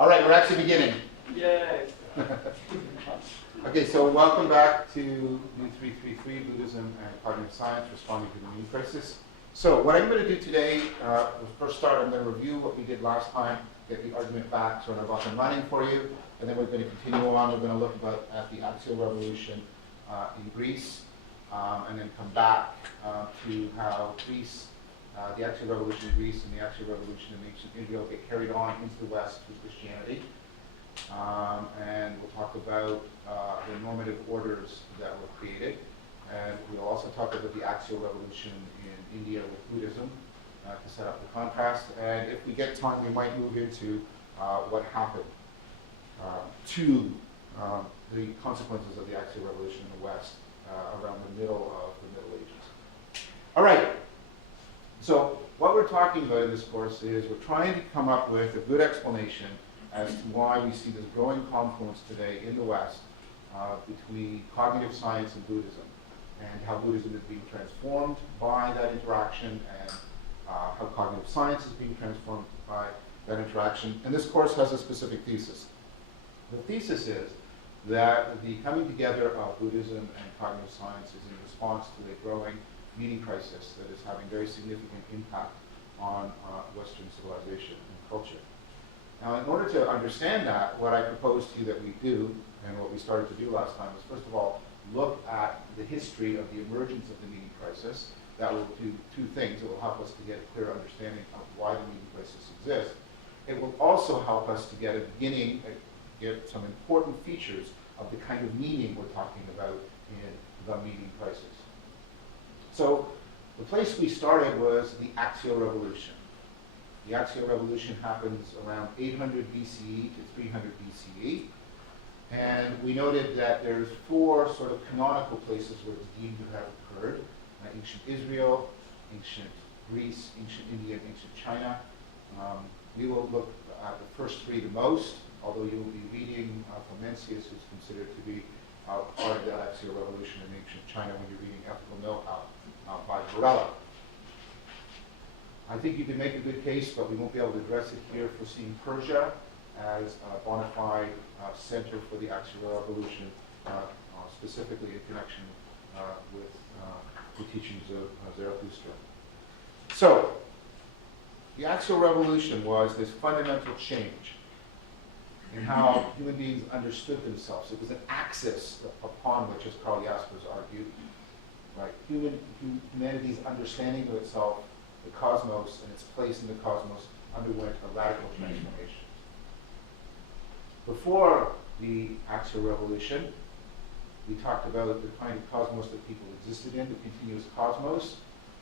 All right, we're actually beginning. Yay. Okay, so welcome back to U333, Buddhism and Cognitive Science, Responding to the Meaning Crisis. So what I'm going to do today, first start, I'm going to review what we did last time, get the argument back sort of up and running for you, and then we're going to continue on. We're going to look at the Axial Revolution in Greece, and then come back to how Greece, the Axial Revolution in Greece and the Axial Revolution in ancient Israel get carried on into the West through Christianity. And we'll talk about the normative orders that were created. And we'll also talk about the Axial Revolution in India with Buddhism to set up the contrast. And if we get time, we might move into what happened to the consequences of the Axial Revolution in the West around the middle of the Middle Ages. All right. So what we're talking about in this course is we're trying to come up with a good explanation as to why we see this growing confluence today in the West between cognitive science and Buddhism, and how Buddhism is being transformed by that interaction, and how cognitive science is being transformed by that interaction. And this course has a specific thesis. The thesis is that the coming together of Buddhism and cognitive science is in response to a growing meaning crisis that is having very significant impact on Western civilization and culture. Now, in order to understand that, what I propose to you that we do, and what we started to do last time, is first of all, look at the history of the emergence of the meaning crisis. That will do two things. It will help us to get a clear understanding of why the meaning crisis exists. It will also help us to get a beginning, get some important features of the kind of meaning we're talking about in the meaning crisis. So, the place we started was the Axial Revolution. The Axial Revolution happens around 800 BCE to 300 BCE. And we noted that there's four sort of canonical places where it's deemed to have occurred. Ancient Israel, ancient Greece, ancient India, and ancient China. We will look at the first three the most, although you will be reading from Mencius, who's considered to be part of that Axial Revolution in ancient China when you're reading Ethical Know-How by Varela. I think you can make a good case, but we won't be able to address it here, for seeing Persia as a bona fide center for the Axial Revolution, specifically in connection with the teachings of Zarathustra. So, the Axial Revolution was this fundamental change in how human beings understood themselves. It was an axis upon which, as Karl Jaspers argued, right, humanity's understanding of itself, the cosmos, and its place in the cosmos underwent a radical transformation. Before the Axial Revolution, we talked about the kind of cosmos that people existed in, the continuous cosmos,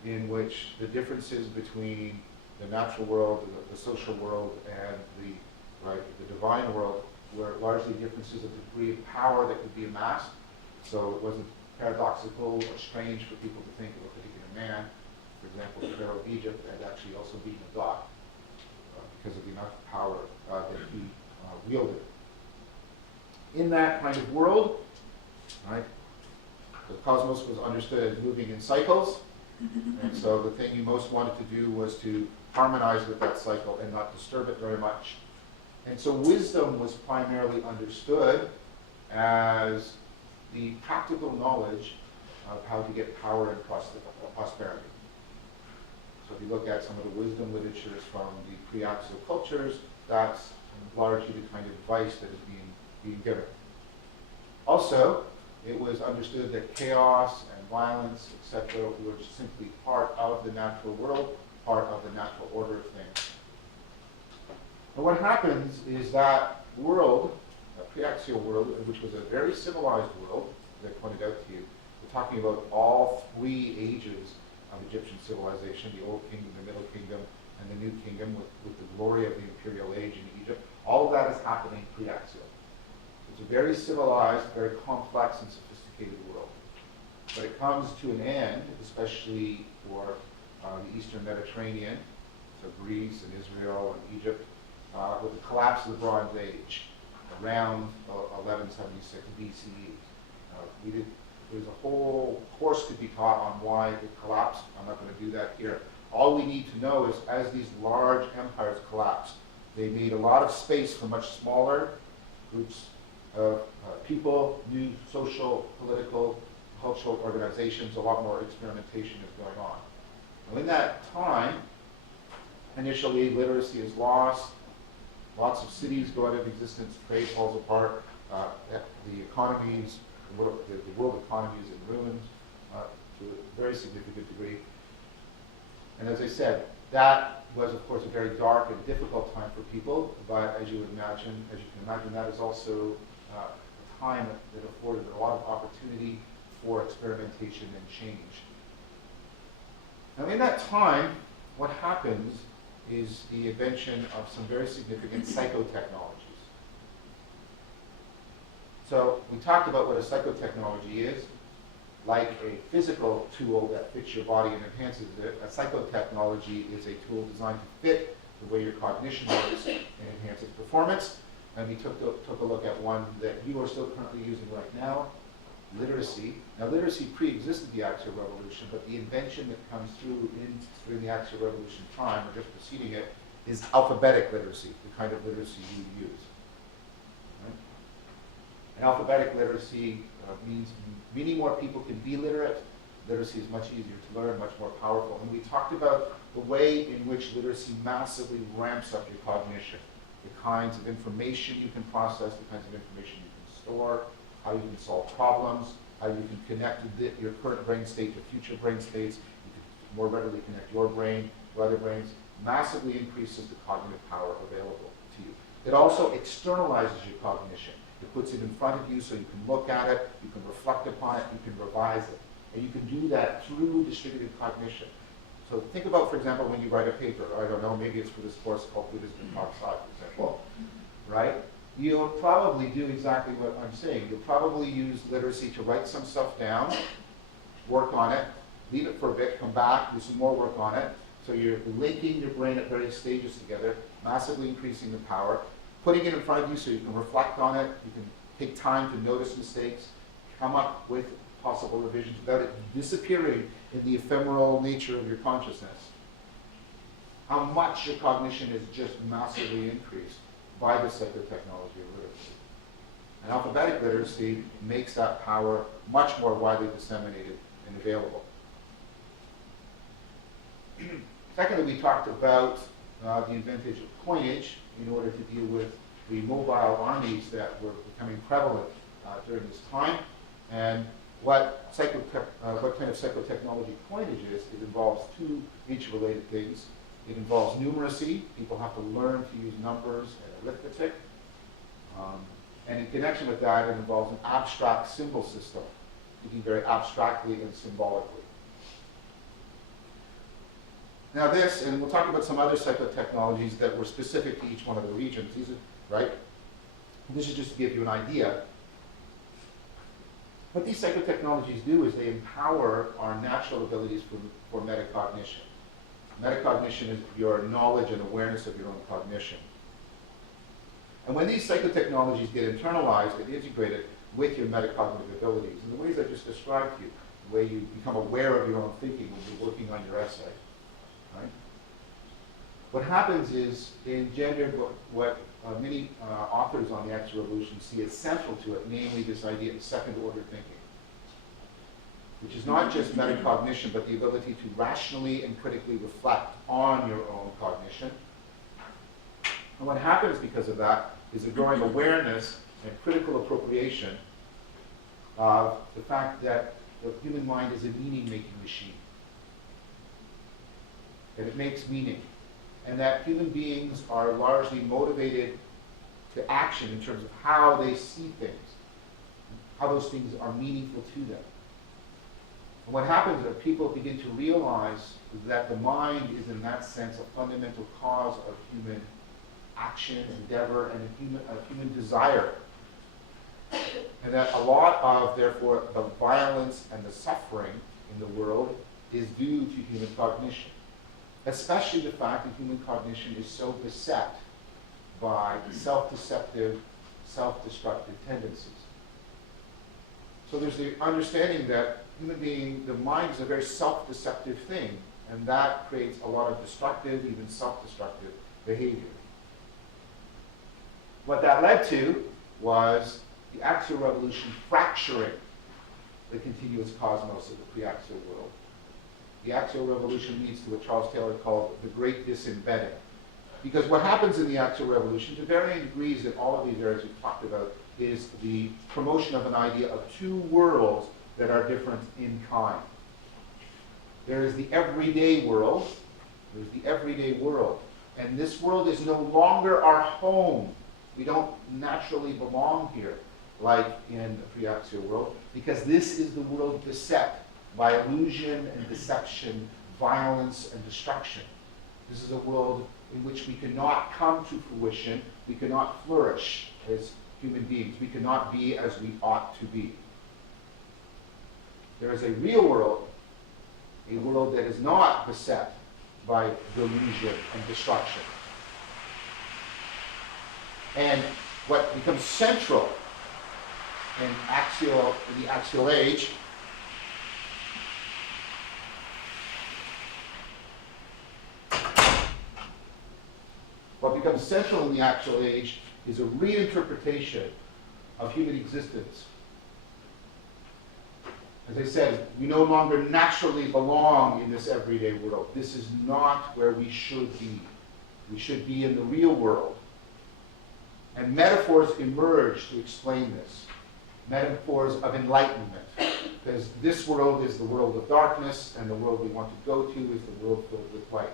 in which the differences between the natural world, the social world, and the divine world were largely differences of the degree of power that could be amassed. So it wasn't paradoxical or strange for people to think of a particular man, for example, the Pharaoh of Egypt, as actually also being a god because of the amount of power that he wielded. In that kind of world, right, the cosmos was understood as moving in cycles, and so the thing you most wanted to do was to harmonize with that cycle and not disturb it very much. And so wisdom was primarily understood as the practical knowledge of how to get power and prosperity. So if you look at some of the wisdom literatures from the pre-axial cultures, that's largely the kind of advice that is being given. Also, it was understood that chaos and violence, etc., were simply part of the natural world, part of the natural order of things. And what happens is that world, a pre-axial world, which was a very civilized world, as I pointed out to you, we're talking about all three ages of Egyptian civilization, the Old Kingdom, the Middle Kingdom, and the New Kingdom, with the glory of the imperial age in Egypt. All of that is happening pre-axial. It's a very civilized, very complex and sophisticated world. But it comes to an end, especially for the Eastern Mediterranean, so Greece and Israel and Egypt, with the collapse of the Bronze Age around 1176 BCE. There's a whole course to be taught on why it collapsed. I'm not going to do that here. All we need to know is as these large empires collapsed, They made a lot of space for much smaller groups of people, new social, political, cultural organizations. A lot more experimentation is going on. Now, in that time, initially literacy is lost. Lots of cities go out of existence. Trade falls apart. The economies, the world economy is in ruins to a very significant degree. And as I said, that was, of course, a very dark and difficult time for people, but as you can imagine, that is also a time that afforded a lot of opportunity for experimentation and change. Now, in that time, what happens is the invention of some very significant psychotechnologies. So we talked about what a psychotechnology is. Like a physical tool that fits your body and enhances it, a psychotechnology is a tool designed to fit the way your cognition works and enhance its performance. And we took a look at one that you are still currently using right now, literacy. Now, literacy pre-existed the Axial Revolution, but the invention that comes through during the Axial Revolution time, or just preceding it, is alphabetic literacy, the kind of literacy you use. Right? And alphabetic literacy means many more people can be literate. Literacy is much easier to learn, much more powerful. And we talked about the way in which literacy massively ramps up your cognition, the kinds of information you can process, the kinds of information you can store, how you can solve problems, how you can connect your current brain state to future brain states. You can more readily connect your brain to other brains. Massively increases the cognitive power available to you. It also externalizes your cognition. It puts it in front of you so you can look at it, you can reflect upon it, you can revise it. And you can do that through distributed cognition. So think about, for example, when you write a paper, I don't know, maybe it's for this course called Buddhism and Talk Sci, for example, right? You'll probably do exactly what I'm saying. You'll probably use literacy to write some stuff down, work on it, leave it for a bit, come back, do some more work on it. So you're linking your brain at various stages together, massively increasing the power, putting it in front of you so you can reflect on it, you can take time to notice mistakes, come up with possible revisions without it disappearing in the ephemeral nature of your consciousness. How much your cognition is just massively increased by the psychotechnology of literacy. And alphabetic literacy makes that power much more widely disseminated and available. Secondly, we talked about the advantage of coinage in order to deal with the mobile armies that were becoming prevalent during this time. And what kind of psychotechnology coinage is, it involves two interrelated things. It involves numeracy. People have to learn to use numbers and arithmetic. And in connection with that, it involves an abstract symbol system, thinking very abstractly and symbolically. Now this, and we'll talk about some other psychotechnologies that were specific to each one of the regions. These are, right? This is just to give you an idea. What these psychotechnologies do is they empower our natural abilities for metacognition. Metacognition is your knowledge and awareness of your own cognition. And when these psychotechnologies get internalized and integrated with your metacognitive abilities, in the ways I just described to you, the way you become aware of your own thinking when you're working on your essay, right? What happens is engendered what many authors on the Axial Revolution see as central to it, namely this idea of second-order thinking, which is not just metacognition, but the ability to rationally and critically reflect on your own cognition. And what happens because of that is a growing awareness and critical appropriation of the fact that the human mind is a meaning-making machine. That it makes meaning. And that human beings are largely motivated to action in terms of how they see things, how those things are meaningful to them. And what happens is people begin to realize that the mind is, in that sense, a fundamental cause of human action, endeavor, and a human desire. And that a lot of, therefore, the violence and the suffering in the world is due to human cognition. Especially the fact that human cognition is so beset by self-deceptive, self-destructive tendencies. So there's the understanding that the mind is a very self-deceptive thing, and that creates a lot of destructive, even self-destructive behavior. What that led to was the axial revolution fracturing the continuous cosmos of the pre-axial world. The axial revolution leads to what Charles Taylor called the great disembedding. Because what happens in the axial revolution, to varying degrees in all of these areas we've talked about, is the promotion of an idea of two worlds that are different in kind. There is the everyday world. There's the everyday world. And this world is no longer our home. We don't naturally belong here, like in the pre-axial world, because this is the world beset by illusion and deception, violence and destruction. This is a world in which we cannot come to fruition, we cannot flourish as human beings, we cannot be as we ought to be. There is a real world, a world that is not beset by delusion and destruction. And what becomes central in the axial age is a reinterpretation of human existence. As I said, we no longer naturally belong in this everyday world. This is not where we should be. We should be in the real world. And metaphors emerge to explain this. Metaphors of enlightenment. Because this world is the world of darkness, and the world we want to go to is the world filled with light.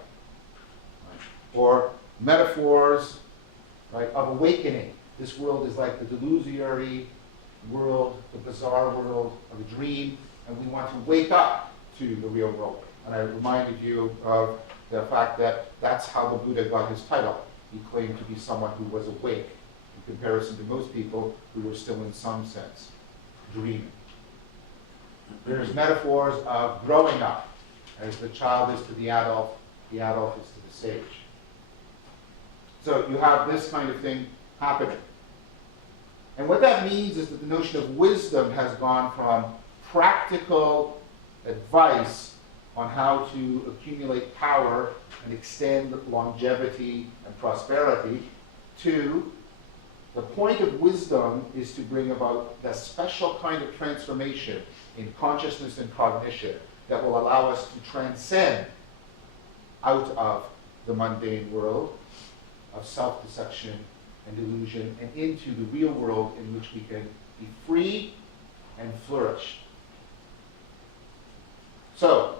Right? Or metaphors, right, of awakening. This world is like the delusory world, the bizarre world of a dream, and we want to wake up to the real world. And I reminded you of the fact that that's how the Buddha got his title. He claimed to be someone who was awake, in comparison to most people who were still in some sense dreaming. There's metaphors of growing up, as the child is to the adult is to the sage. So you have this kind of thing happening. And what that means is that the notion of wisdom has gone from practical advice on how to accumulate power and extend longevity and prosperity to the point of wisdom is to bring about the special kind of transformation in consciousness and cognition that will allow us to transcend out of the mundane world of self-deception and delusion and into the real world in which we can be free and flourish. So,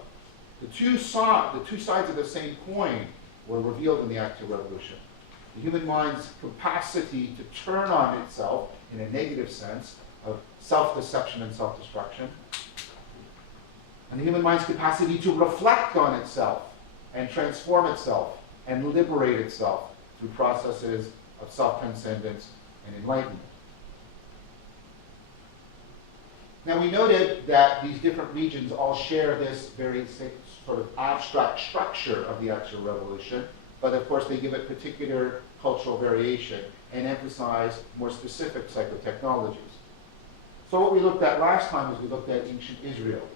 the two sides of the same coin were revealed in the axial revolution. The human mind's capacity to turn on itself in a negative sense of self-deception and self-destruction, and the human mind's capacity to reflect on itself and transform itself and liberate itself through processes of self-transcendence and enlightenment. Now, we noted that these different regions all share this very sort of abstract structure of the axial revolution, but of course they give it particular cultural variation and emphasize more specific psychotechnologies. So what we looked at last time was we looked at ancient Israel.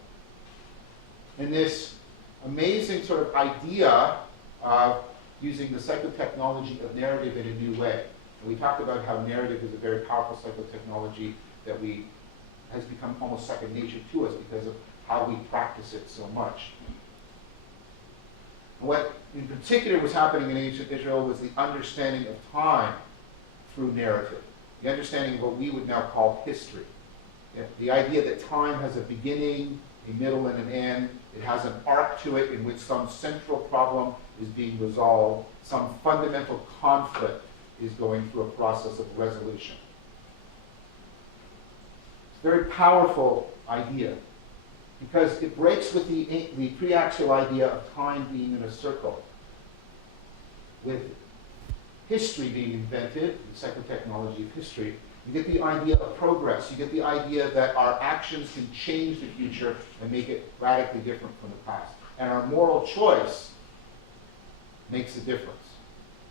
And this amazing sort of idea of using the psychotechnology of narrative in a new way. And we talked about how narrative is a very powerful psychotechnology that has become almost second nature to us because of how we practice it so much. What in particular was happening in ancient Israel was the understanding of time through narrative, the understanding of what we would now call history. The idea that time has a beginning, a middle, and an end. It has an arc to it in which some central problem is being resolved, some fundamental conflict is going through a process of resolution. It's a very powerful idea because it breaks with the pre-axial idea of time being in a circle. With history being invented, the psychotechnology of history, you get the idea of progress. You get the idea that our actions can change the future and make it radically different from the past. And our moral choice makes a difference.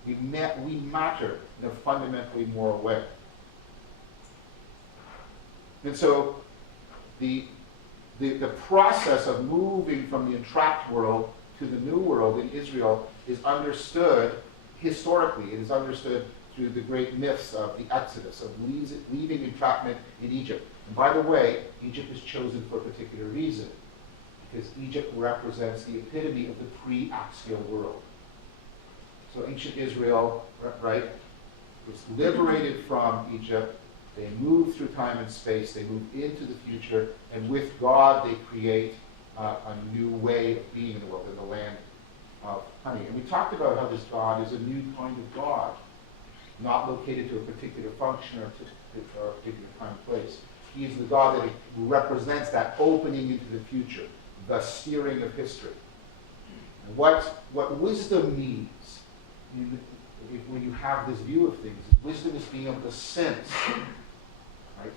We matter in a fundamentally moral way. And so the process of moving from the entrapped world to the new world in Israel is understood historically. It is understood through the great myths of the Exodus, of leaving entrapment in Egypt. And by the way, Egypt is chosen for a particular reason, because Egypt represents the epitome of the pre-axial world. So ancient Israel, right, was liberated from Egypt. They move through time and space. They move into the future. And with God, they create a new way of being in the world, in the land of honey. And we talked about how this God is a new kind of God, not located to a particular function or a particular time and place. He is the God that represents that opening into the future, the steering of history. And what wisdom means, when you have this view of things, wisdom is being able to sense. Right?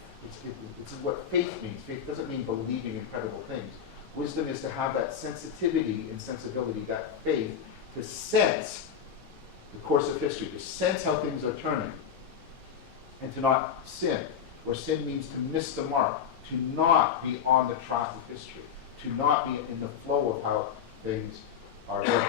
It's what faith means. Faith doesn't mean believing incredible things. Wisdom is to have that sensitivity and sensibility, that faith, to sense the course of history, to sense how things are turning, and to not sin, where sin means to miss the mark, to not be on the track of history, to not be in the flow of how things are going.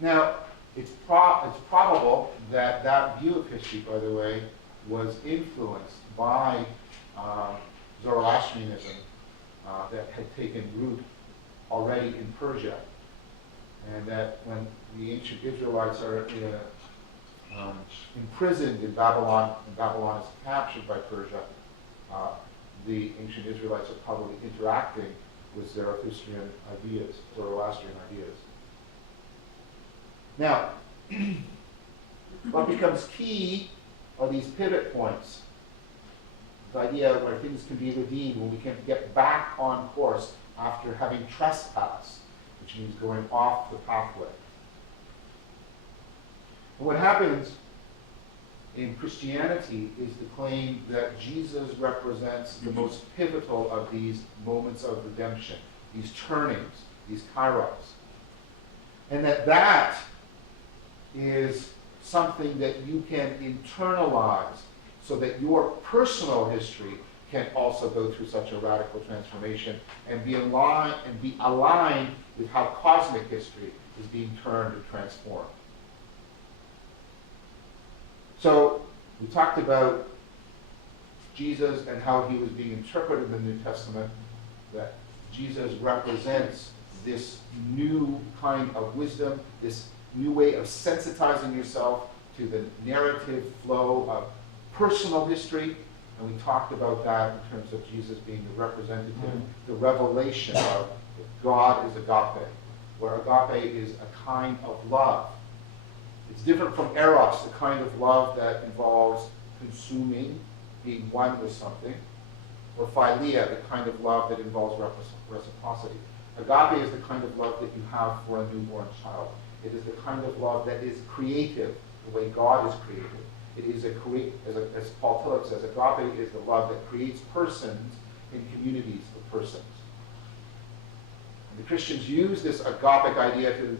Now, it's probable that that view of history, by the way, was influenced by Zoroastrianism that had taken root already in Persia, and that when the ancient Israelites are imprisoned in Babylon, and Babylon is captured by Persia, the ancient Israelites are probably interacting with Zoroastrian ideas, Zoroastrian ideas. Now, what becomes key are these pivot points. The idea where things can be redeemed, when we can get back on course after having trespassed, which means going off the pathway. And what happens in Christianity is the claim that Jesus represents the most pivotal of these moments of redemption, these turnings, these kairos. And that is something that you can internalize so that your personal history can also go through such a radical transformation and be aligned with how cosmic history is being turned and transformed. So we talked about Jesus and how he was being interpreted in the New Testament, that Jesus represents this new kind of wisdom, this new way of sensitizing yourself to the narrative flow of personal history. And we talked about that in terms of Jesus being the representative, the revelation of God is agape, where agape is a kind of love. It's different from eros, the kind of love that involves consuming, being one with something, or philia, the kind of love that involves reciprocity. Agape is the kind of love that you have for a newborn child. It is the kind of love that is creative, the way God is creative. It is as Paul Tillich says, agape is the love that creates persons in communities of persons. And the Christians use this agapic idea to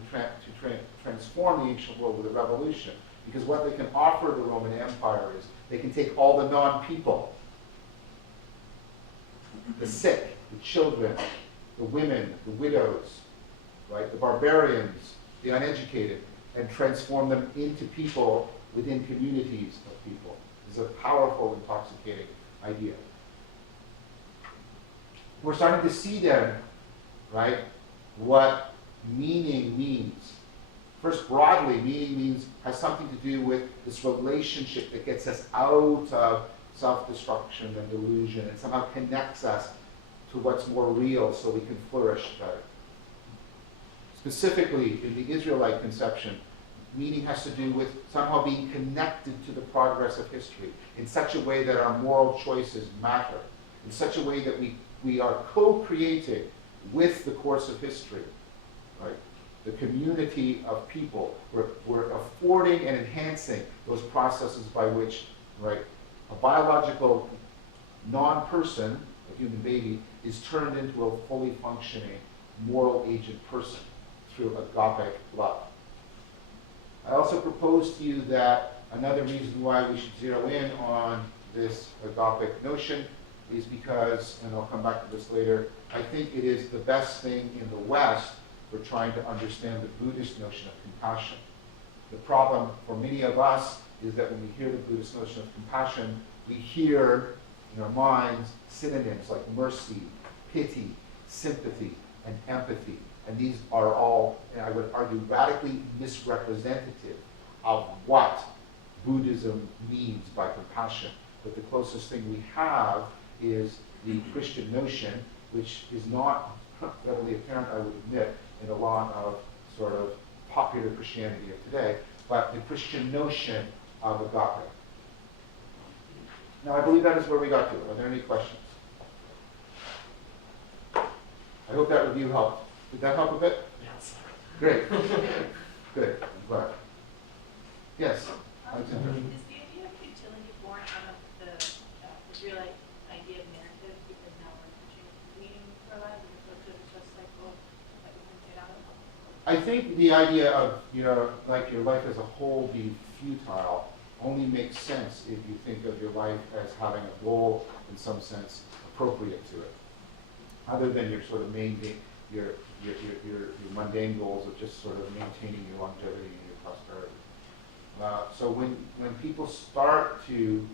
transform the ancient world with a revolution, because what they can offer the Roman Empire is they can take all the non-people, the sick, the children, the women, the widows, right, the barbarians, the uneducated, and transform them into people within communities of people. It's a powerful, intoxicating idea. We're starting to see then, right, what meaning means. First, broadly, meaning has something to do with this relationship that gets us out of self-destruction and delusion and somehow connects us to what's more real so we can flourish better. Specifically, in the Israelite conception, meaning has to do with somehow being connected to the progress of history in such a way that our moral choices matter, in such a way that we are co-creating with the course of history, right? The community of people. We're affording and enhancing those processes by which, right, a biological non-person, a human baby, is turned into a fully functioning moral agent person through agapic love. I also propose to you that another reason why we should zero in on this agapic notion is because, and I'll come back to this later, I think it is the best thing in the West for trying to understand the Buddhist notion of compassion. The problem for many of us is that when we hear the Buddhist notion of compassion, we hear in our minds synonyms like mercy, pity, sympathy, and empathy. And these are all, and I would argue, radically misrepresentative of what Buddhism means by compassion. But the closest thing we have is the Christian notion, which is not readily apparent, I would admit, in a lot of sort of popular Christianity of today, but the Christian notion of agape. Now, I believe that is where we got to. Are there any questions? I hope that review helped. Did that help a bit? Yes. Great. Good. I'm glad. Yes? Alexander. Is the idea of futility born out of the Israelite idea of narrative, because now we're pushing meaning for life as opposed to just cycle that we can get out of? I think the idea of, like your life as a whole being futile only makes sense if you think of your life as having a goal, in some sense, appropriate to it. Other than your sort of your mundane goals of just sort of maintaining your longevity and your prosperity. So when people start to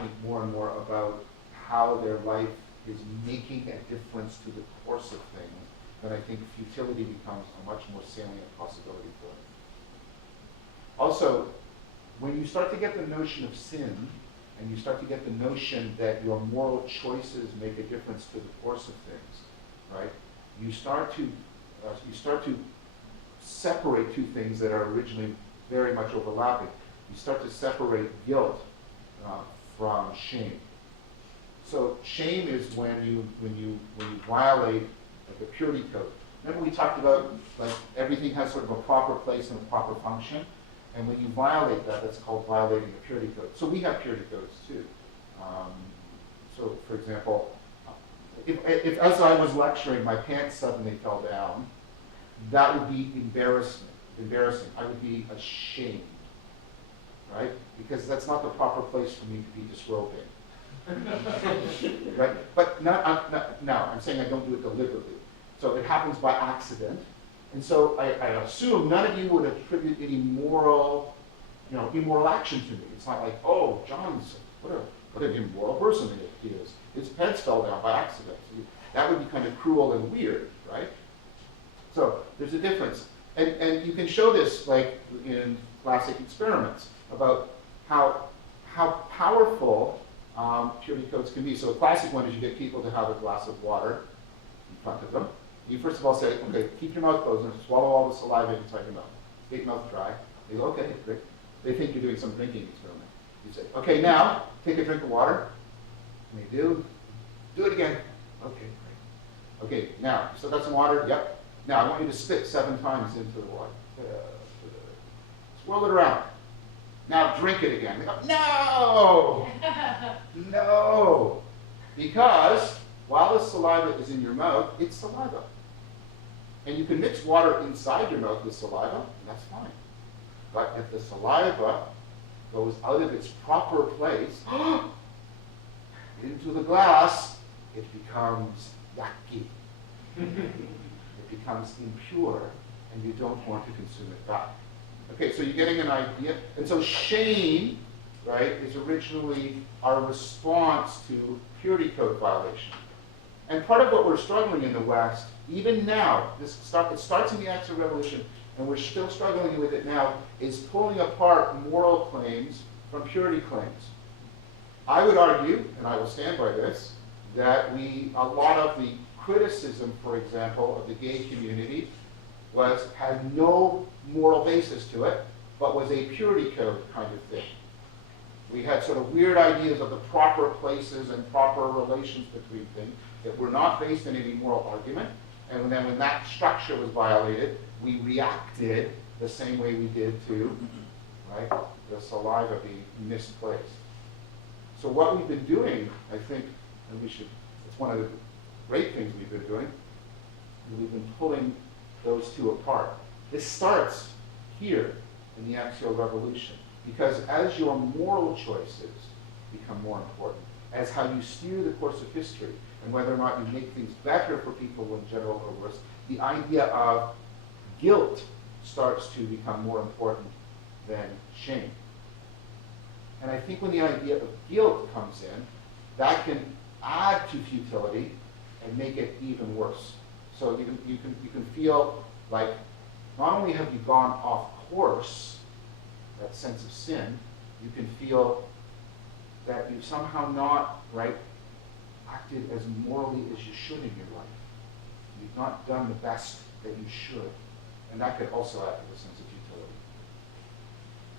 think more and more about how their life is making a difference to the course of things, then I think futility becomes a much more salient possibility for them. Also, when you start to get the notion of sin, and you start to get the notion that your moral choices make a difference to the course of things, right? You start to separate two things that are originally very much overlapping. You start to separate guilt from shame. So shame is when you violate like a purity code. Remember we talked about like everything has sort of a proper place and a proper function, and when you violate that, that's called violating the purity code. So we have purity codes too. So for example, if as I was lecturing, my pants suddenly fell down, that would be embarrassing. I would be ashamed, right? Because that's not the proper place for me to be disrobing. Right? But now, I'm saying I don't do it deliberately. So it happens by accident. And so I assume none of you would attribute any immoral action to me. It's not like, oh, John's, what an immoral person he is. His pants fell down by accident. That would be kind of cruel and weird, right? So there's a difference. And you can show this like in classic experiments about how powerful purity codes can be. So a classic one is you get people to have a glass of water in front of them. You first of all say, okay, keep your mouth closed and swallow all the saliva inside your mouth. Make mouth dry. They go, okay, great. They think you're doing some drinking experiment. You say, okay, now take a drink of water. And they do. Do it again. Okay, great. Okay, now, you still got some water? Yep. Now I want you to spit 7 times into the water. Swirl it around. Now drink it again. They go, no! No! Because while the saliva is in your mouth, it's saliva. And you can mix water inside your mouth with saliva, and that's fine. But if the saliva goes out of its proper place, into the glass, it becomes yucky. It becomes impure, and you don't want to consume it back. Okay, so you're getting an idea. And so shame, right, is originally our response to purity code violation. And part of what we're struggling in the West, even now, it starts in the Axis Revolution, and we're still struggling with it now, is pulling apart moral claims from purity claims. I would argue, and I will stand by this, that a lot of the criticism, for example, of the gay community had no moral basis to it, but was a purity code kind of thing. We had sort of weird ideas of the proper places and proper relations between things that were not based in any moral argument. And then when that structure was violated, we reacted the same way we did to, right, the saliva being misplaced. So what we've been doing, I think, and it's one of the great things we've been doing, is we've been pulling those two apart. This starts here in the Axial Revolution, because as your moral choices become more important, as how you steer the course of history, and whether or not you make things better for people in general or worse, the idea of guilt starts to become more important than shame. And I think when the idea of guilt comes in, that can add to futility and make it even worse. So you can feel like not only have you gone off course, that sense of sin, you can feel that you've somehow not, right, acted as morally as you should in your life. You've not done the best that you should. And that could also add to the sense of futility.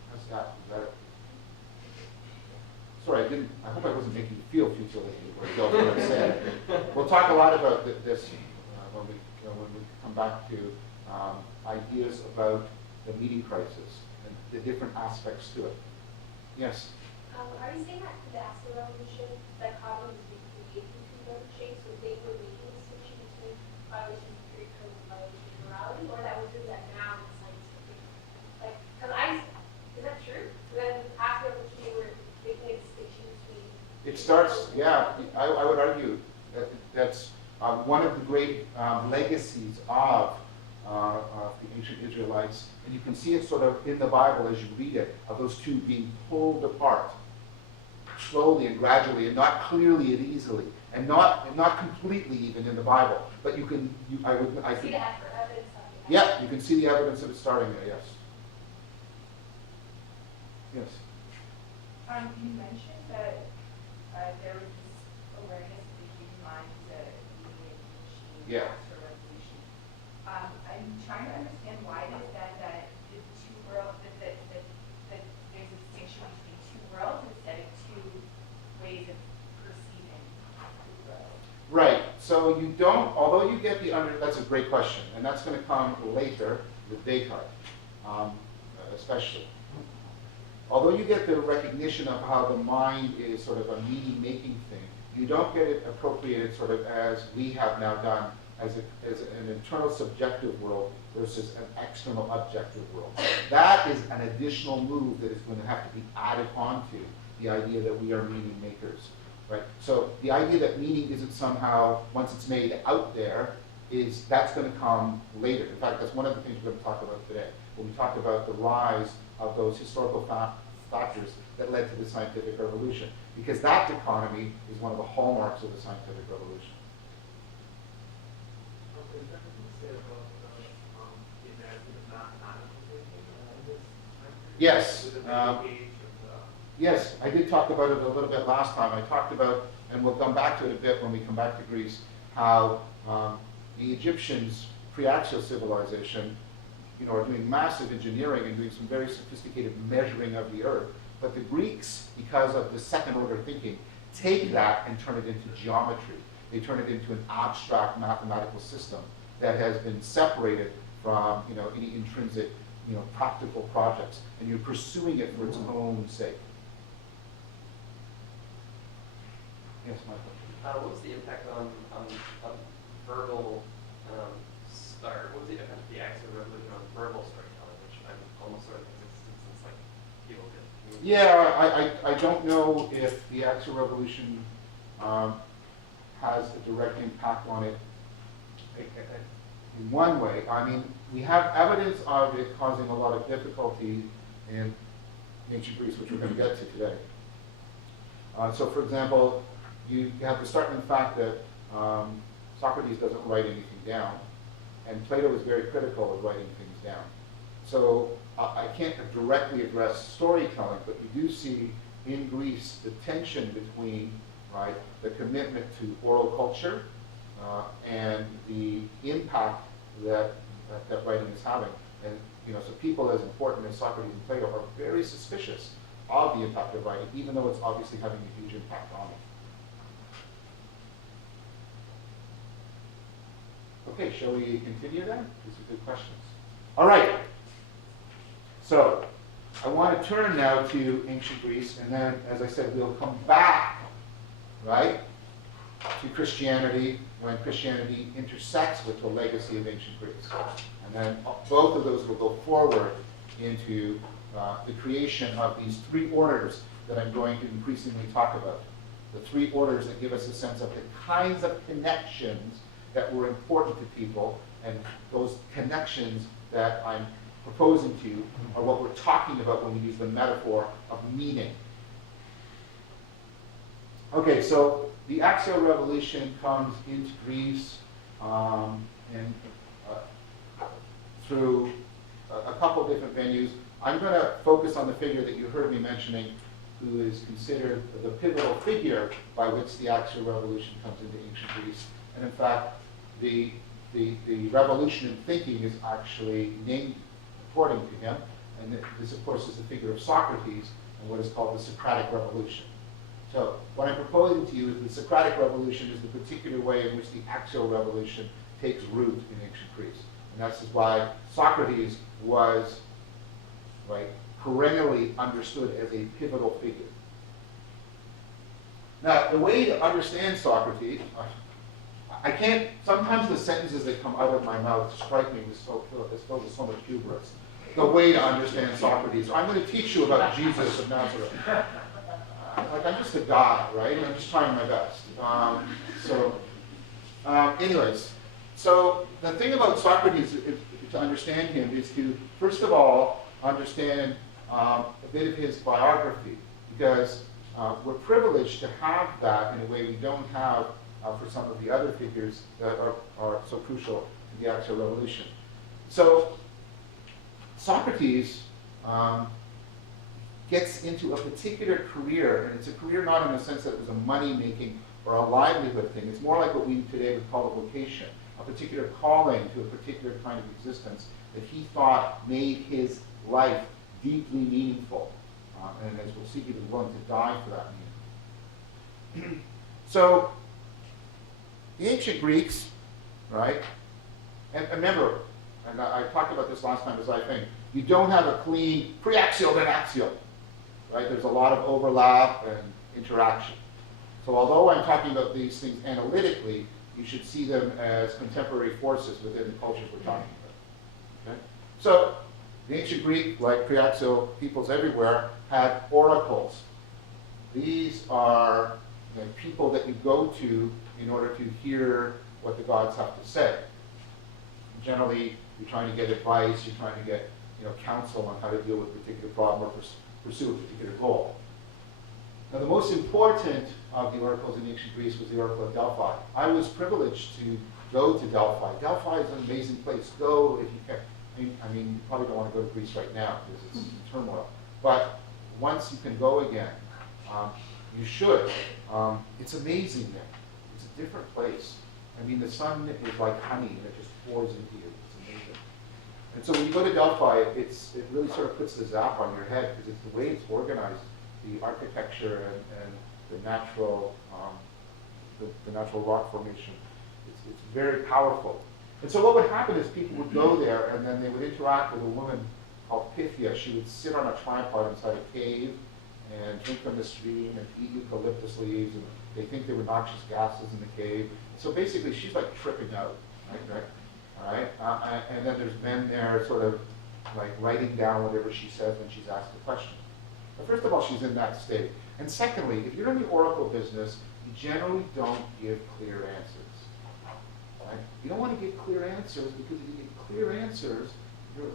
How's that? Is that Sorry, I hope I wasn't making you feel futility or guilt when I said. We'll talk a lot about this when we come back to ideas about the meaning crisis and the different aspects to it. Yes? Are you saying that the Axel Revolution dichotomy was being created between those shapes, so they were making a distinction between violations of pure code and violations of morality, or that was really that now in scientific? Like, is that true? Then after Revolution, they were making a distinction between. It starts, yeah, I would argue that that's one of the great legacies of the ancient Israelites, and you can see it sort of in the Bible as you read it, of those two being pulled apart slowly and gradually, and not clearly and easily, and not completely even in the Bible. But you can, I See think, the evidence of it. yeah, you can see the evidence of it starting there. Yes. Yes. You mentioned that there was this awareness of the human mind as a mediated machine Yeah. after revolution. I'm trying to understand why it is that the two worlds, that there's a distinction between two worlds instead of two ways of perceiving the world. Right. So you don't, although you get that's a great question, and that's going to come later with Descartes, especially. Although you get the recognition of how the mind is sort of a meaning-making thing, you don't get it appropriated sort of as we have now done as an internal subjective world versus an external objective world. That is an additional move that is going to have to be added onto the idea that we are meaning makers, right? So the idea that meaning isn't somehow, once it's made out there, that's going to come later. In fact, that's one of the things we're going to talk about today, when we talked about the rise of those historical factors that led to the scientific revolution. Because that dichotomy is one of the hallmarks of the scientific revolution. Is that what you said about the imaginative mathematical thinking in this time period? Yes. With the age of Yes, I did talk about it a little bit last time. I talked about, and we'll come back to it a bit when we come back to Greece, how the Egyptians, pre-axial civilization, are doing massive engineering and doing some very sophisticated measuring of the earth. But the Greeks, because of the second order thinking, take that and turn it into geometry. They turn it into an abstract mathematical system that has been separated from any intrinsic practical projects, and you're pursuing it for its own sake. Yes, Michael. What was the impact on verbal what was the impact of the Axel Revolution on verbal storytelling, which I'm almost sort of existed since like people did. Yeah, I don't know if the Axel Revolution has a direct impact on it in one way. I mean, we have evidence of it causing a lot of difficulty in ancient Greece, which we're going to get to today. So, for example, you have to start with the fact that Socrates doesn't write anything down, and Plato is very critical of writing things down. So I can't directly address storytelling, but you do see in Greece the tension between the commitment to oral culture and the impact that writing is having. And so people as important as Socrates and Plato are very suspicious of the impact of writing, even though it's obviously having a huge impact on it. Okay, shall we continue then? These are good questions. All right. So I want to turn now to ancient Greece, and then, as I said, we'll come back, to Christianity when Christianity intersects with the legacy of ancient Greece. And then both of those will go forward into the creation of these three orders that I'm going to increasingly talk about. The three orders that give us a sense of the kinds of connections that were important to people And those connections that I'm proposing to you are what we're talking about when we use the metaphor of meaning. Okay, so the Axial Revolution comes into Greece and through a couple different venues. I'm going to focus on the figure that you heard me mentioning, who is considered the pivotal figure by which the Axial Revolution comes into ancient Greece. And in fact, the revolution in thinking is actually named according to him. And this, of course, is the figure of Socrates and what is called the Socratic Revolution. So what I'm proposing to you is the Socratic Revolution is the particular way in which the Axial Revolution takes root in ancient Greece. And that's why Socrates was perennially understood as a pivotal figure. Now, the way to understand Socrates, I can't, sometimes the sentences that come out of my mouth strike me as filled with so much hubris. The way to understand Socrates. I'm going to teach you about Jesus of Nazareth. I'm just a guy, right? I'm just trying my best. Anyways, so the thing about Socrates, to understand him, is to, first of all, understand a bit of his biography, because we're privileged to have that in a way we don't have for some of the other figures that are so crucial to the Axial Revolution. So Socrates gets into a particular career, and it's a career not in the sense that it was a money-making or a livelihood thing. It's more like what we today would call a vocation, a particular calling to a particular kind of existence that he thought made his life deeply meaningful. And as we'll see, he was willing to die for that meaning. So, the ancient Greeks, right, and remember, and I talked about this last time, as I think, you don't have a clean pre-axial then axial, right? There's a lot of overlap and interaction. So although I'm talking about these things analytically, you should see them as contemporary forces within the cultures we're talking about. Okay? So the ancient Greek, like pre-axial peoples everywhere, had oracles. These are the people that you go to in order to hear what the gods have to say. Generally, you're trying to get advice, you're trying to get counsel on how to deal with a particular problem or pursue a particular goal. Now, the most important of the oracles in ancient Greece was the Oracle of Delphi. I was privileged to go to Delphi. Delphi is an amazing place. Go if you can. I mean, you probably don't want to go to Greece right now because it's in turmoil. But once you can go again, you should. It's amazing there. It's a different place. I mean, the sun is like honey and it just pours into you. It's amazing. And so when you go to Delphi, it really sort of puts the zap on your head because it's the way it's organized, the architecture and the natural rock formation. It's very powerful. And so what would happen is people would go there and then they would interact with a woman called Pythia. She would sit on a tripod inside a cave and drink from the stream and eat eucalyptus leaves, and they think there were noxious gases in the cave. So basically she's like tripping out, right? All right? And then there's men there sort of like writing down whatever she says when she's asked a question. But first of all, she's in that state. And secondly, if you're in the oracle business, you generally don't give clear answers. Right? You don't want to give clear answers because if you give clear answers, you're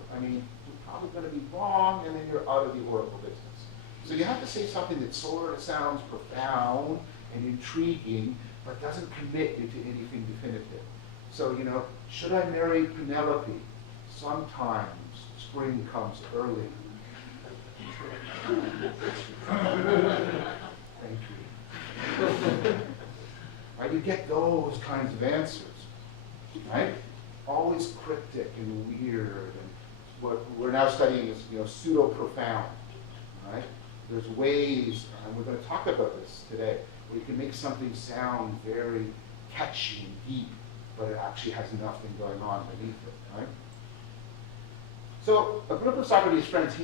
probably going to be wrong, and then you're out of the oracle business. So you have to say something that sort of sounds profound and intriguing, but doesn't commit you to anything definitive. So, should I marry Penelope? Sometimes spring comes early. Thank you. Right? You get those kinds of answers, right? Always cryptic and weird, and what we're now studying is pseudo-profound, right? There's ways, and we're going to talk about this today, where you can make something sound very catchy and deep, but it actually has nothing going on beneath it, right? So a group of Socrates' friends,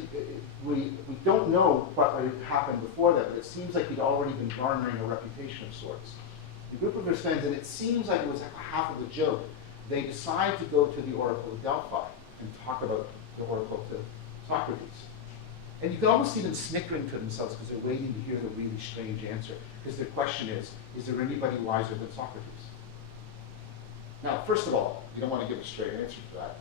we don't know what had happened before that, but it seems like he'd already been garnering a reputation of sorts. The group of his friends, and it seems like it was half of the joke, they decide to go to the Oracle of Delphi and talk about the Oracle to Socrates. And you can almost see them snickering to themselves because they're waiting to hear the really strange answer. Because their question is there anybody wiser than Socrates? Now, first of all, you don't want to give a straight answer to that,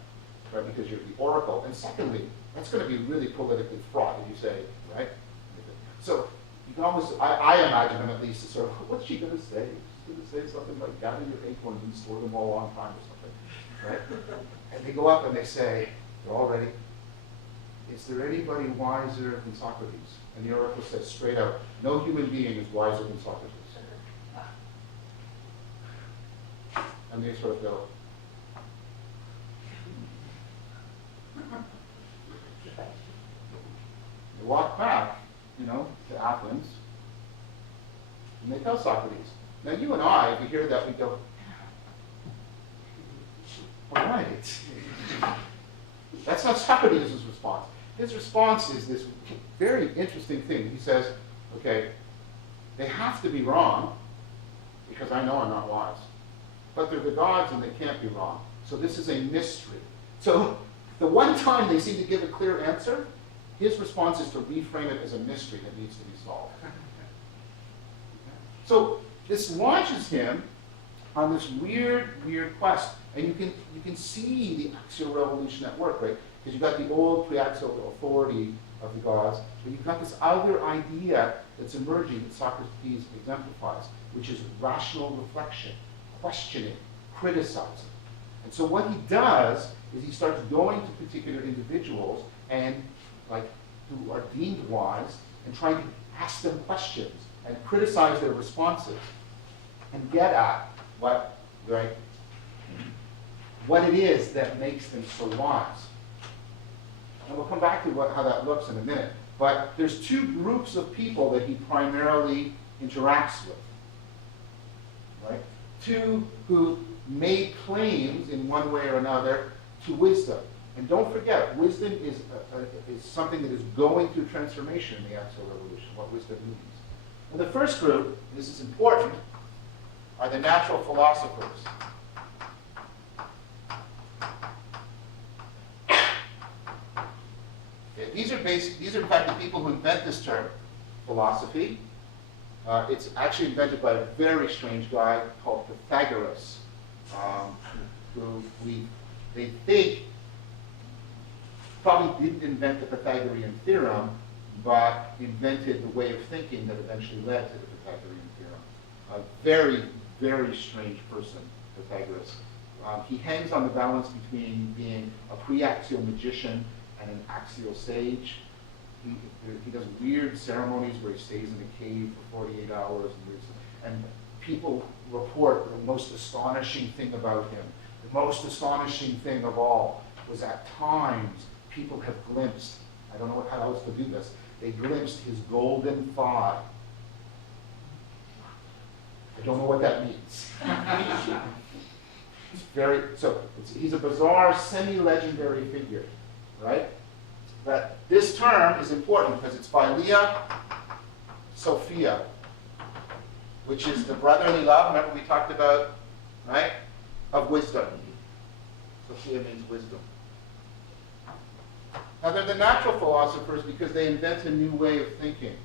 right, because you're the oracle. And secondly, that's going to be really politically fraught if you say, right? So you can almost, I imagine them at least, sort of, what's she going to say? She's going to say something like, gather your acorns and store them all on time or something, right? And they go up and they say, they're all ready. Is there anybody wiser than Socrates? And the oracle says straight out, no human being is wiser than Socrates. And they sort of go, they walk back, to Athens, and they tell Socrates. Now you and I, if we hear that, we go, all right. That's not Socrates' response. His response is this very interesting thing. He says, okay, they have to be wrong, because I know I'm not wise. But they're the gods and they can't be wrong. So this is a mystery. So the one time they seem to give a clear answer, his response is to reframe it as a mystery that needs to be solved. So this launches him on this weird quest. And you can see the axial revolution at work, right? Because you've got the old pre-axial authority of the gods, but you've got this other idea that's emerging that Socrates exemplifies, which is rational reflection, questioning, criticizing. And so what he does is he starts going to particular individuals and who are deemed wise and trying to ask them questions and criticize their responses and get at what it is that makes them so wise. And we'll come back to how that looks in a minute. But there's two groups of people that he primarily interacts with. Right? Two who made claims in one way or another to wisdom. And don't forget, wisdom is something that is going through transformation in the axial revolution, what wisdom means. And the first group, and this is important, are the natural philosophers. Okay, these are in fact the people who invent this term, philosophy. It's actually invented by a very strange guy called Pythagoras, who they think probably didn't invent the Pythagorean theorem, but invented the way of thinking that eventually led to the Pythagorean theorem. A very, very strange person, Pythagoras. He hangs on the balance between being a pre-axial magician and an axial sage. He does weird ceremonies where he stays in a cave for 48 hours. And people report the most astonishing thigh about him. The most astonishing thing of all was at times people have glimpsed, I don't know how else to do this, they glimpsed his golden thigh. I don't know what that means. He's a bizarre, semi-legendary figure, right? But this term is important because it's Philia Sophia, which is the brotherly love, remember we talked about, right, of wisdom. Sophia means wisdom. Now they're the natural philosophers because they invent a new way of thinking.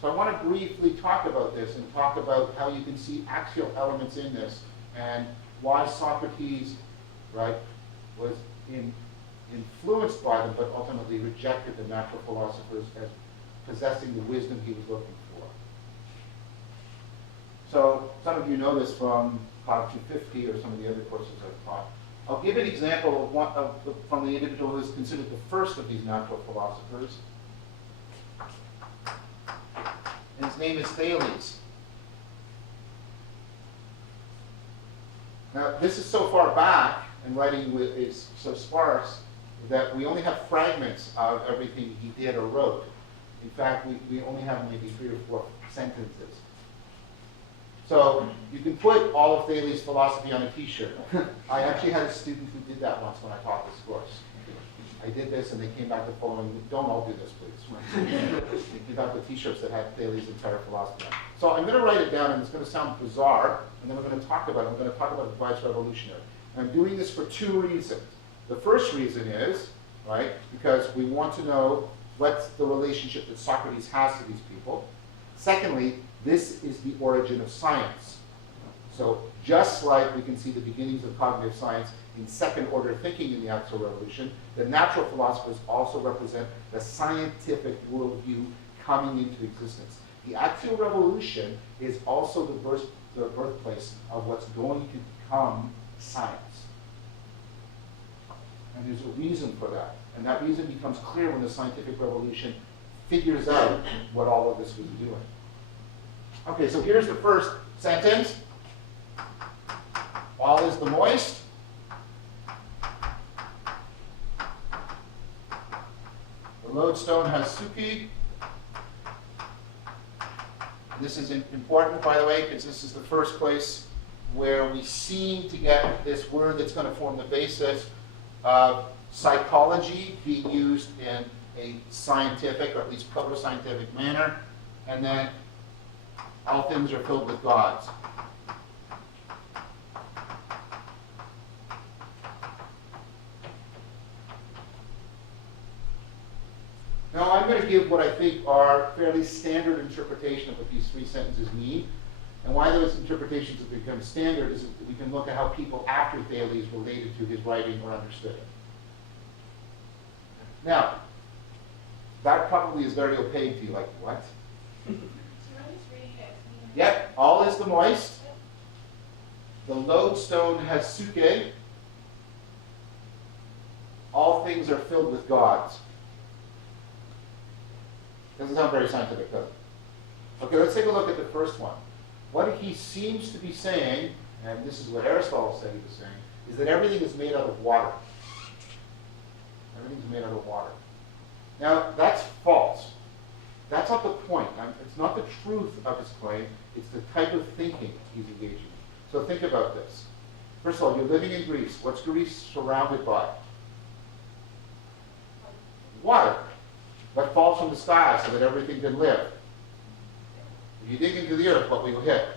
So I want to briefly talk about this and talk about how you can see axial elements in this and why Socrates, right, was influenced by them but ultimately rejected the natural philosophers as possessing the wisdom he was looking for. So some of you know this from Cloud 250 or some of the other courses I've taught. I'll give an example from the individual who is considered the first of these natural philosophers. And his name is Thales. Now, this is so far back, and writing is so sparse, that we only have fragments of everything he did or wrote. In fact, we only have maybe 3 or 4 sentences. So you can put all of Thales' philosophy on a t-shirt. I actually had a student who did that once when I taught this course. I did this and they came back the following week. Don't all do this, please. They give out the t-shirts that had Thales' entire philosophy on. So I'm going to write it down and it's going to sound bizarre, and then we're going to talk about it. I'm going to talk about the Vice Revolutionary. And I'm doing this for 2 reasons. The first reason is, right, because we want to know what's the relationship that Socrates has to these people. Secondly, this is the origin of science. So just like we can see the beginnings of cognitive science in second order thinking in the Axial Revolution, the natural philosophers also represent the scientific worldview coming into existence. The Axial Revolution is also the birthplace of what's going to become science. And there's a reason for that. And that reason becomes clear when the scientific revolution figures out what all of this was doing. Okay, so here's the first sentence. All is the moist. The lodestone has Suki. This is important, by the way, because this is the first place where we seem to get this word that's going to form the basis of psychology being used in a scientific, or at least proto-scientific manner, and then all things are filled with gods. Now I'm going to give what I think are fairly standard interpretation of what these three sentences mean. And why those interpretations have become standard is that we can look at how people after Thales related to his writing or understood it. Now, that probably is very opaque to you, like, what? So I'm just reading it. Yep, all is the moist. The lodestone has Suke. All things are filled with gods. Doesn't sound very scientific, does it? Okay, let's take a look at the first one. What he seems to be saying, and this is what Aristotle said he was saying, is that everything is made out of water. Everything's made out of water. Now, that's false. That's not the point. It's not the truth of his claim. It's the type of thinking he's engaging in. So think about this. First of all, you're living in Greece. What's Greece surrounded by? Water. What falls from the sky so that everything can live? If you dig into the earth, what will you hit?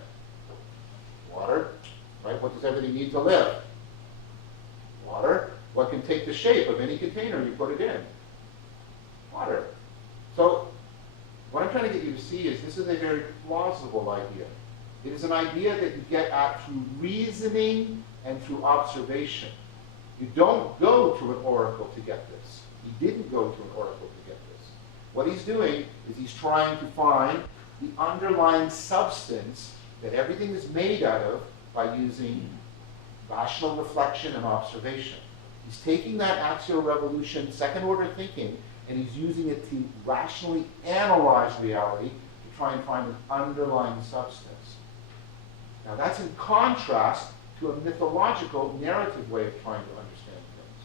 Water. Right? What does everything need to live? Water. What can take the shape of any container you put it in? Water. So what I'm trying to get you to see is this is a very plausible idea. It is an idea that you get at through reasoning and through observation. You don't go to an oracle to get this. He didn't go to an oracle to get this. What he's doing is he's trying to find the underlying substance that everything is made out of by using rational reflection and observation. He's taking that axial revolution, second order thinking, and he's using it to rationally analyze reality to try and find an underlying substance. Now that's in contrast to a mythological narrative way of trying to understand things.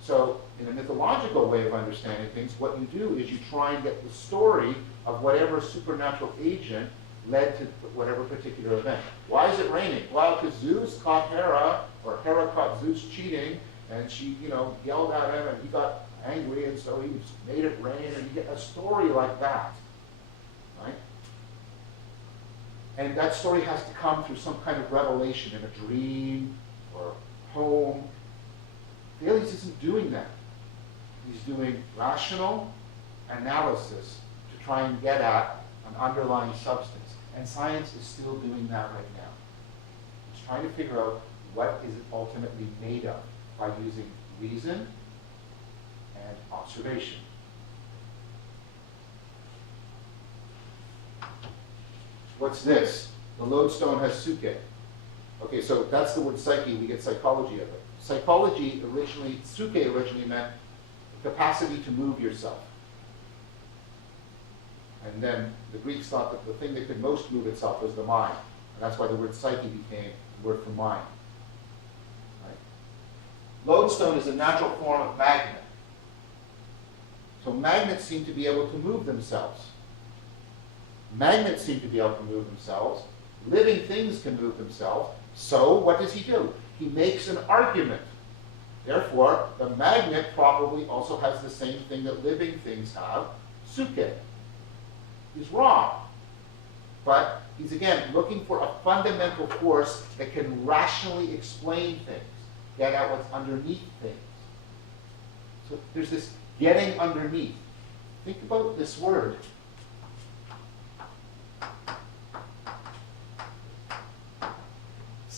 So in a mythological way of understanding things, what you do is you try and get the story of whatever supernatural agent led to whatever particular event. Why is it raining? Well, because Zeus caught Hera, or Hera caught Zeus cheating, and she, yelled at him, and he got angry, and so he made it rain, and you get a story like that, right? And that story has to come through some kind of revelation in a dream or a poem. Thales isn't doing that. He's doing rational analysis to try and get at an underlying substance. And science is still doing that right now. It's trying to figure out what is it ultimately made of by using reason and observation. What's this? The lodestone has Suke. Okay, so that's the word psyche. We get psychology of it. Psychology originally, Suke originally meant the capacity to move yourself. And then the Greeks thought that the thing that could most move itself was the mind. And that's why the word psyche became the word for mind. Right? Lodestone is a natural form of magnet. So magnets seem to be able to move themselves. Magnets seem to be able to move themselves. Living things can move themselves. So what does he do? He makes an argument. Therefore, the magnet probably also has the same thing that living things have, Suke. He's wrong. But he's, again, looking for a fundamental force that can rationally explain things, get at what's underneath things. So there's this getting underneath. Think about this word.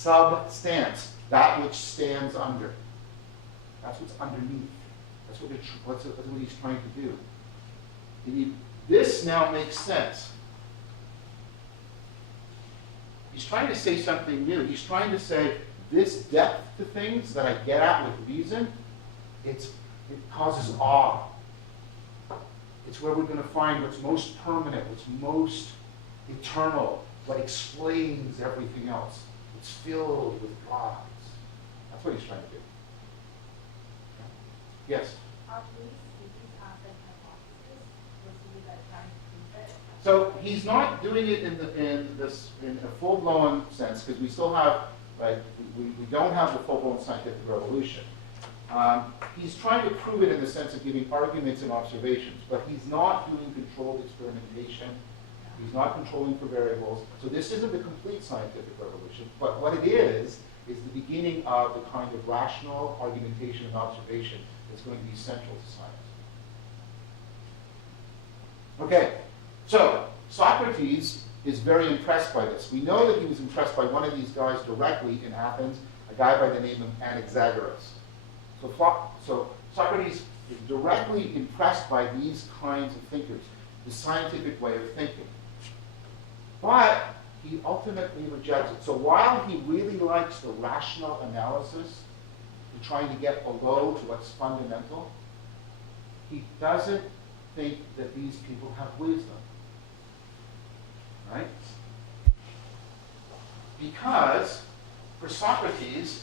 substance, that which stands under. That's what's underneath. That's what he's trying to do. This now makes sense. He's trying to say something new. He's trying to say this depth to things that I get at with reason, it causes awe. It's where we're going to find what's most permanent, what's most eternal, what explains everything else. It's filled with gods. That's what he's trying to do. Yes? So he's not doing it in a full-blown sense, because we still have, right, we don't have the full-blown scientific revolution. He's trying to prove it in the sense of giving arguments and observations, but he's not doing controlled experimentation. He's not controlling for variables. So this isn't the complete scientific revolution, but what it is the beginning of the kind of rational argumentation and observation that's going to be central to science. Okay, so Socrates is very impressed by this. We know that he was impressed by one of these guys directly in Athens, a guy by the name of Anaxagoras. So Socrates is directly impressed by these kinds of thinkers, the scientific way of thinking. But he ultimately rejects it. So while he really likes the rational analysis, and trying to get below to what's fundamental, he doesn't think that these people have wisdom. Right? Because for Socrates,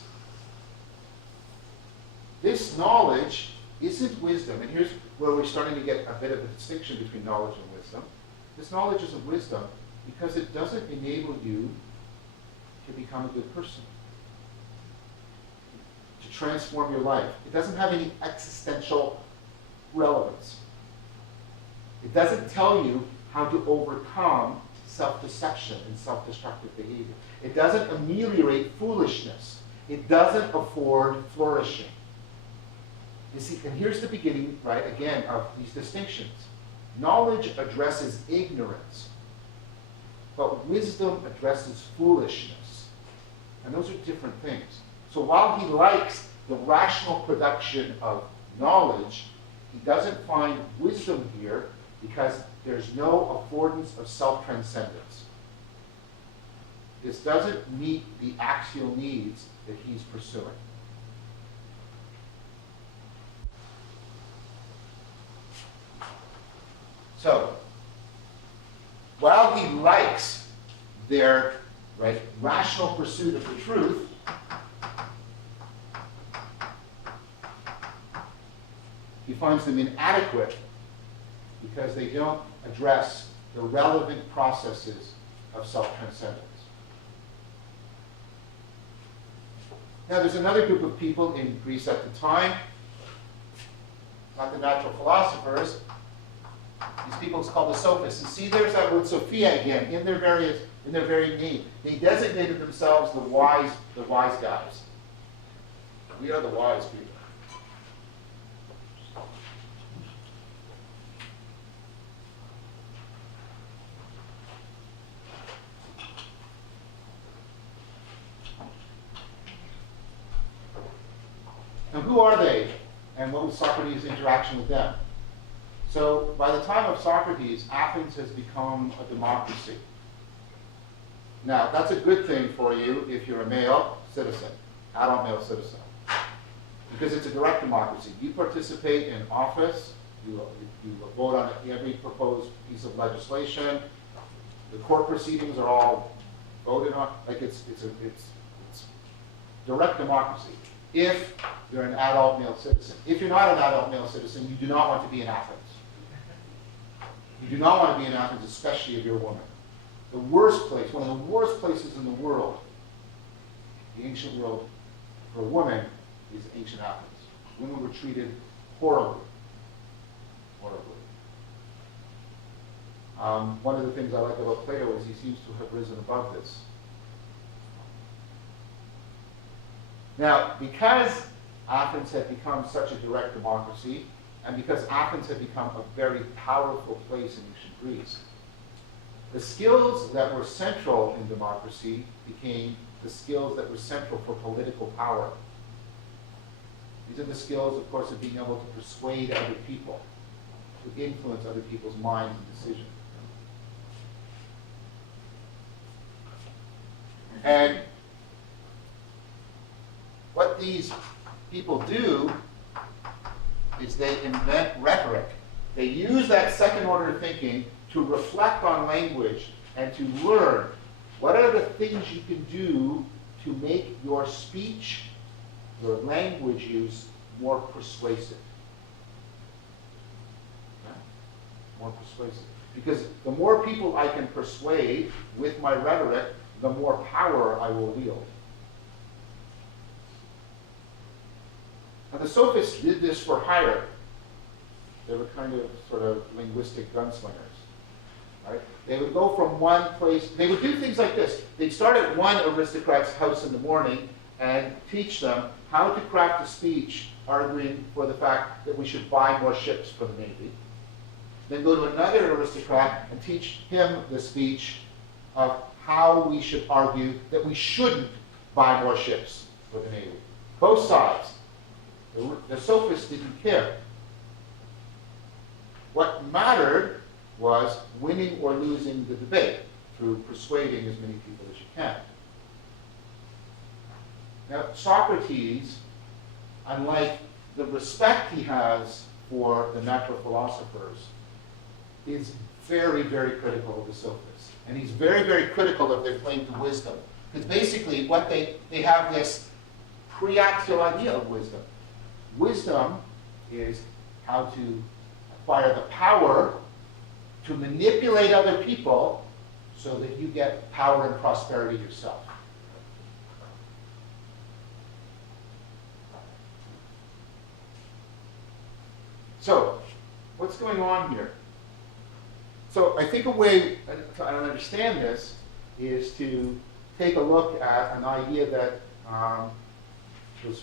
this knowledge isn't wisdom. And here's where we're starting to get a bit of a distinction between knowledge and wisdom. This knowledge isn't wisdom because it doesn't enable you to become a good person, to transform your life. It doesn't have any existential relevance. It doesn't tell you how to overcome self-deception and self-destructive behavior. It doesn't ameliorate foolishness. It doesn't afford flourishing. You see, and here's the beginning, right, again, of these distinctions. Knowledge addresses ignorance, but wisdom addresses foolishness. And those are different things. So while he likes the rational production of knowledge, he doesn't find wisdom here because there's no affordance of self-transcendence. This doesn't meet the axial needs that he's pursuing. So, while he likes their rational pursuit of the truth, he finds them inadequate because they don't address the relevant processes of self-transcendence. Now, there's another group of people in Greece at the time, not the natural philosophers. These people is called the sophists. And see, there's that word Sophia again in their very name. They designated themselves the wise guys. We are the wise people. Now, who are they? And what was Socrates' interaction with them? So, by the time of Socrates, Athens has become a democracy. Now, that's a good thing for you if you're a male citizen, adult male citizen, because it's a direct democracy. You participate in office, you vote on every proposed piece of legislation, the court proceedings are all voted on, like it's direct democracy. If you're an adult male citizen. If you're not an adult male citizen, you do not want to be in Athens. You do not want to be in Athens, especially if you're a woman. The worst place, one of the worst places in the world, the ancient world, for a woman is ancient Athens. Women were treated horribly. Horribly. One of the things I like about Plato is he seems to have risen above this. Now, because Athens had become such a direct democracy, and because Athens had become a very powerful place in ancient Greece, the skills that were central in democracy became the skills that were central for political power. These are the skills, of course, of being able to persuade other people, to influence other people's minds and decisions. And what these people do is they invent rhetoric. They use that second order thinking to reflect on language and to learn what are the things you can do to make your speech, your language use more persuasive. Yeah? More persuasive. Because the more people I can persuade with my rhetoric, the more power I will wield. Now the sophists did this for hire. They were kind of sort of linguistic gunslingers. Right? They would go from one place, they would do things like this. They'd start at one aristocrat's house in the morning and teach them how to craft a speech arguing for the fact that we should buy more ships for the Navy. Then go to another aristocrat and teach him the speech of how we should argue that we shouldn't buy more ships for the Navy. Both sides. The sophists didn't care. What mattered was winning or losing the debate through persuading as many people as you can. Now, Socrates, unlike the respect he has for the natural philosophers, is very, very critical of the sophists. And he's very, very critical of their claim to wisdom. Because basically, what they have this pre-axial idea of wisdom. Wisdom is how to acquire the power to manipulate other people so that you get power and prosperity yourself. So, what's going on here? So I think a way to understand this is to take a look at an idea that has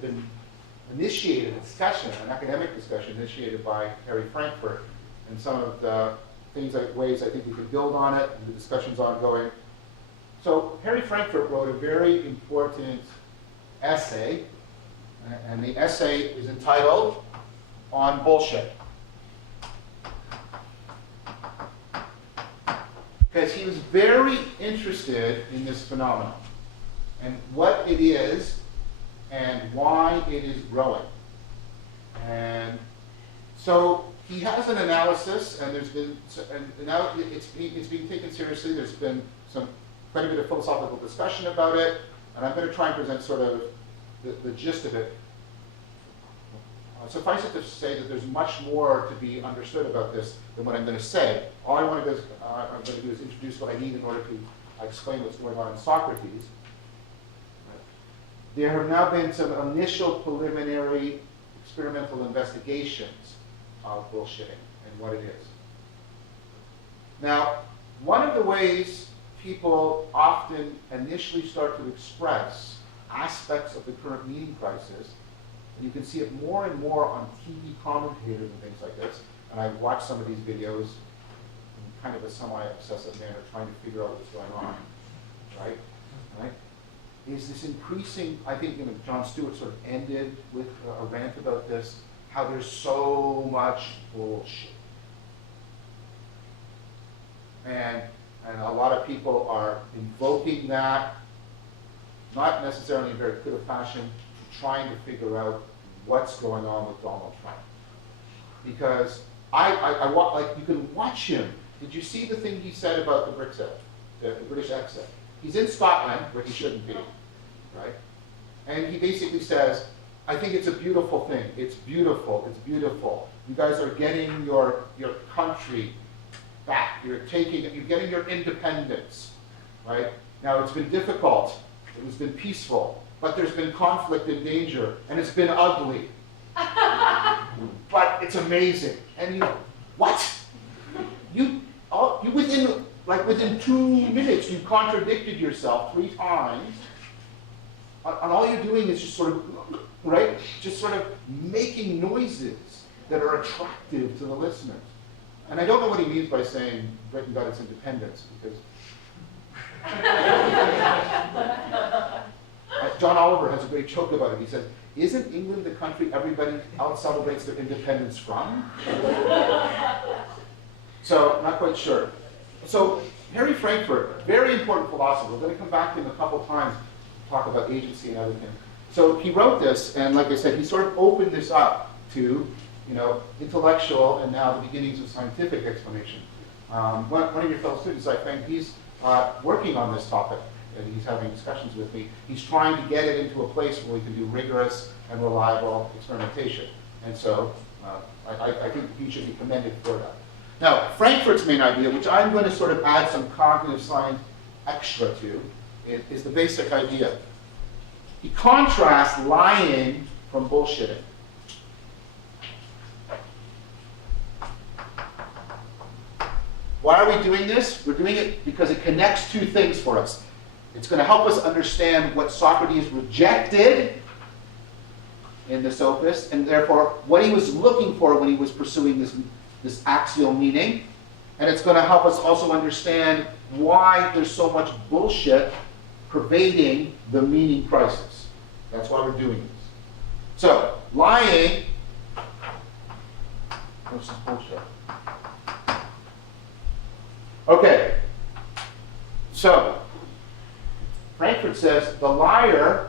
been initiated, a discussion, an academic discussion initiated by Harry Frankfurt, and some of the ways I think we could build on it, and the discussion's ongoing. So Harry Frankfurt wrote a very important essay, and the essay is entitled On Bullshit. Because he was very interested in this phenomenon, and what it is, and why it is growing. And so he has an analysis, and there's been, and now it's being taken seriously. There's been quite a bit of philosophical discussion about it, and I'm going to try and present sort of the gist of it. Suffice it to say that there's much more to be understood about this than what I'm going to say. All I'm going to do is introduce what I need in order to explain what's going on in Socrates. There have now been some initial preliminary experimental investigations of bullshitting and what it is. Now, one of the ways people often initially start to express aspects of the current meaning crisis, and you can see it more and more on TV commentators and things like this, and I've watched some of these videos in kind of a semi-obsessive manner, trying to figure out what's going on, right? Is this increasing, I think John Stewart sort of ended with a rant about this, how there's so much bullshit. And a lot of people are invoking that, not necessarily in a very clear fashion, trying to figure out what's going on with Donald Trump. Because like you can watch him. Did you see the thing he said about the Brexit, the British exit? He's in Scotland, where he shouldn't be, right? And he basically says, I think it's a beautiful thing. It's beautiful. It's beautiful. You guys are getting your country back. You're getting your independence, right? Now, it's been difficult. It has been peaceful. But there's been conflict and danger, and it's been ugly. But it's amazing. And what? Within 2 minutes, you contradicted yourself 3 times. And all you're doing is just sort of, right? Just sort of making noises that are attractive to the listeners. And I don't know what he means by saying Britain got its independence, because John Oliver has a great joke about it. He says, "Isn't England the country everybody else celebrates their independence from?" So, not quite sure. So, Harry Frankfurt, very important philosopher. We're going to come back to him a couple times to talk about agency and other things. So he wrote this, and like I said, he sort of opened this up to, intellectual and now the beginnings of scientific explanation. One of your fellow students, I think, he's working on this topic, and he's having discussions with me. He's trying to get it into a place where we can do rigorous and reliable experimentation. And so I think he should be commended for that. Now, Frankfurt's main idea, which I'm going to sort of add some cognitive science extra to, is the basic idea. He contrasts lying from bullshitting. Why are we doing this? We're doing it because it connects two things for us. It's going to help us understand what Socrates rejected in the Sophist, and therefore what he was looking for when he was pursuing this axial meaning. And it's going to help us also understand why there's so much bullshit pervading the meaning crisis. That's why we're doing this. So, lying versus bullshit. Okay. So, Frankfurt says the liar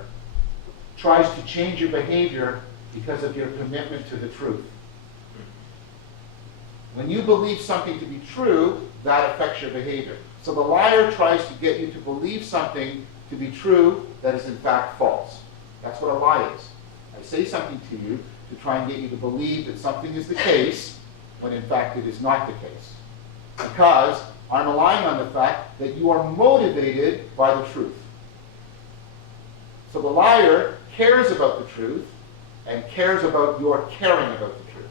tries to change your behavior because of your commitment to the truth. When you believe something to be true, that affects your behavior. So the liar tries to get you to believe something to be true that is in fact false. That's what a lie is. I say something to you to try and get you to believe that something is the case when in fact it is not the case. Because I'm relying on the fact that you are motivated by the truth. So the liar cares about the truth and cares about your caring about the truth.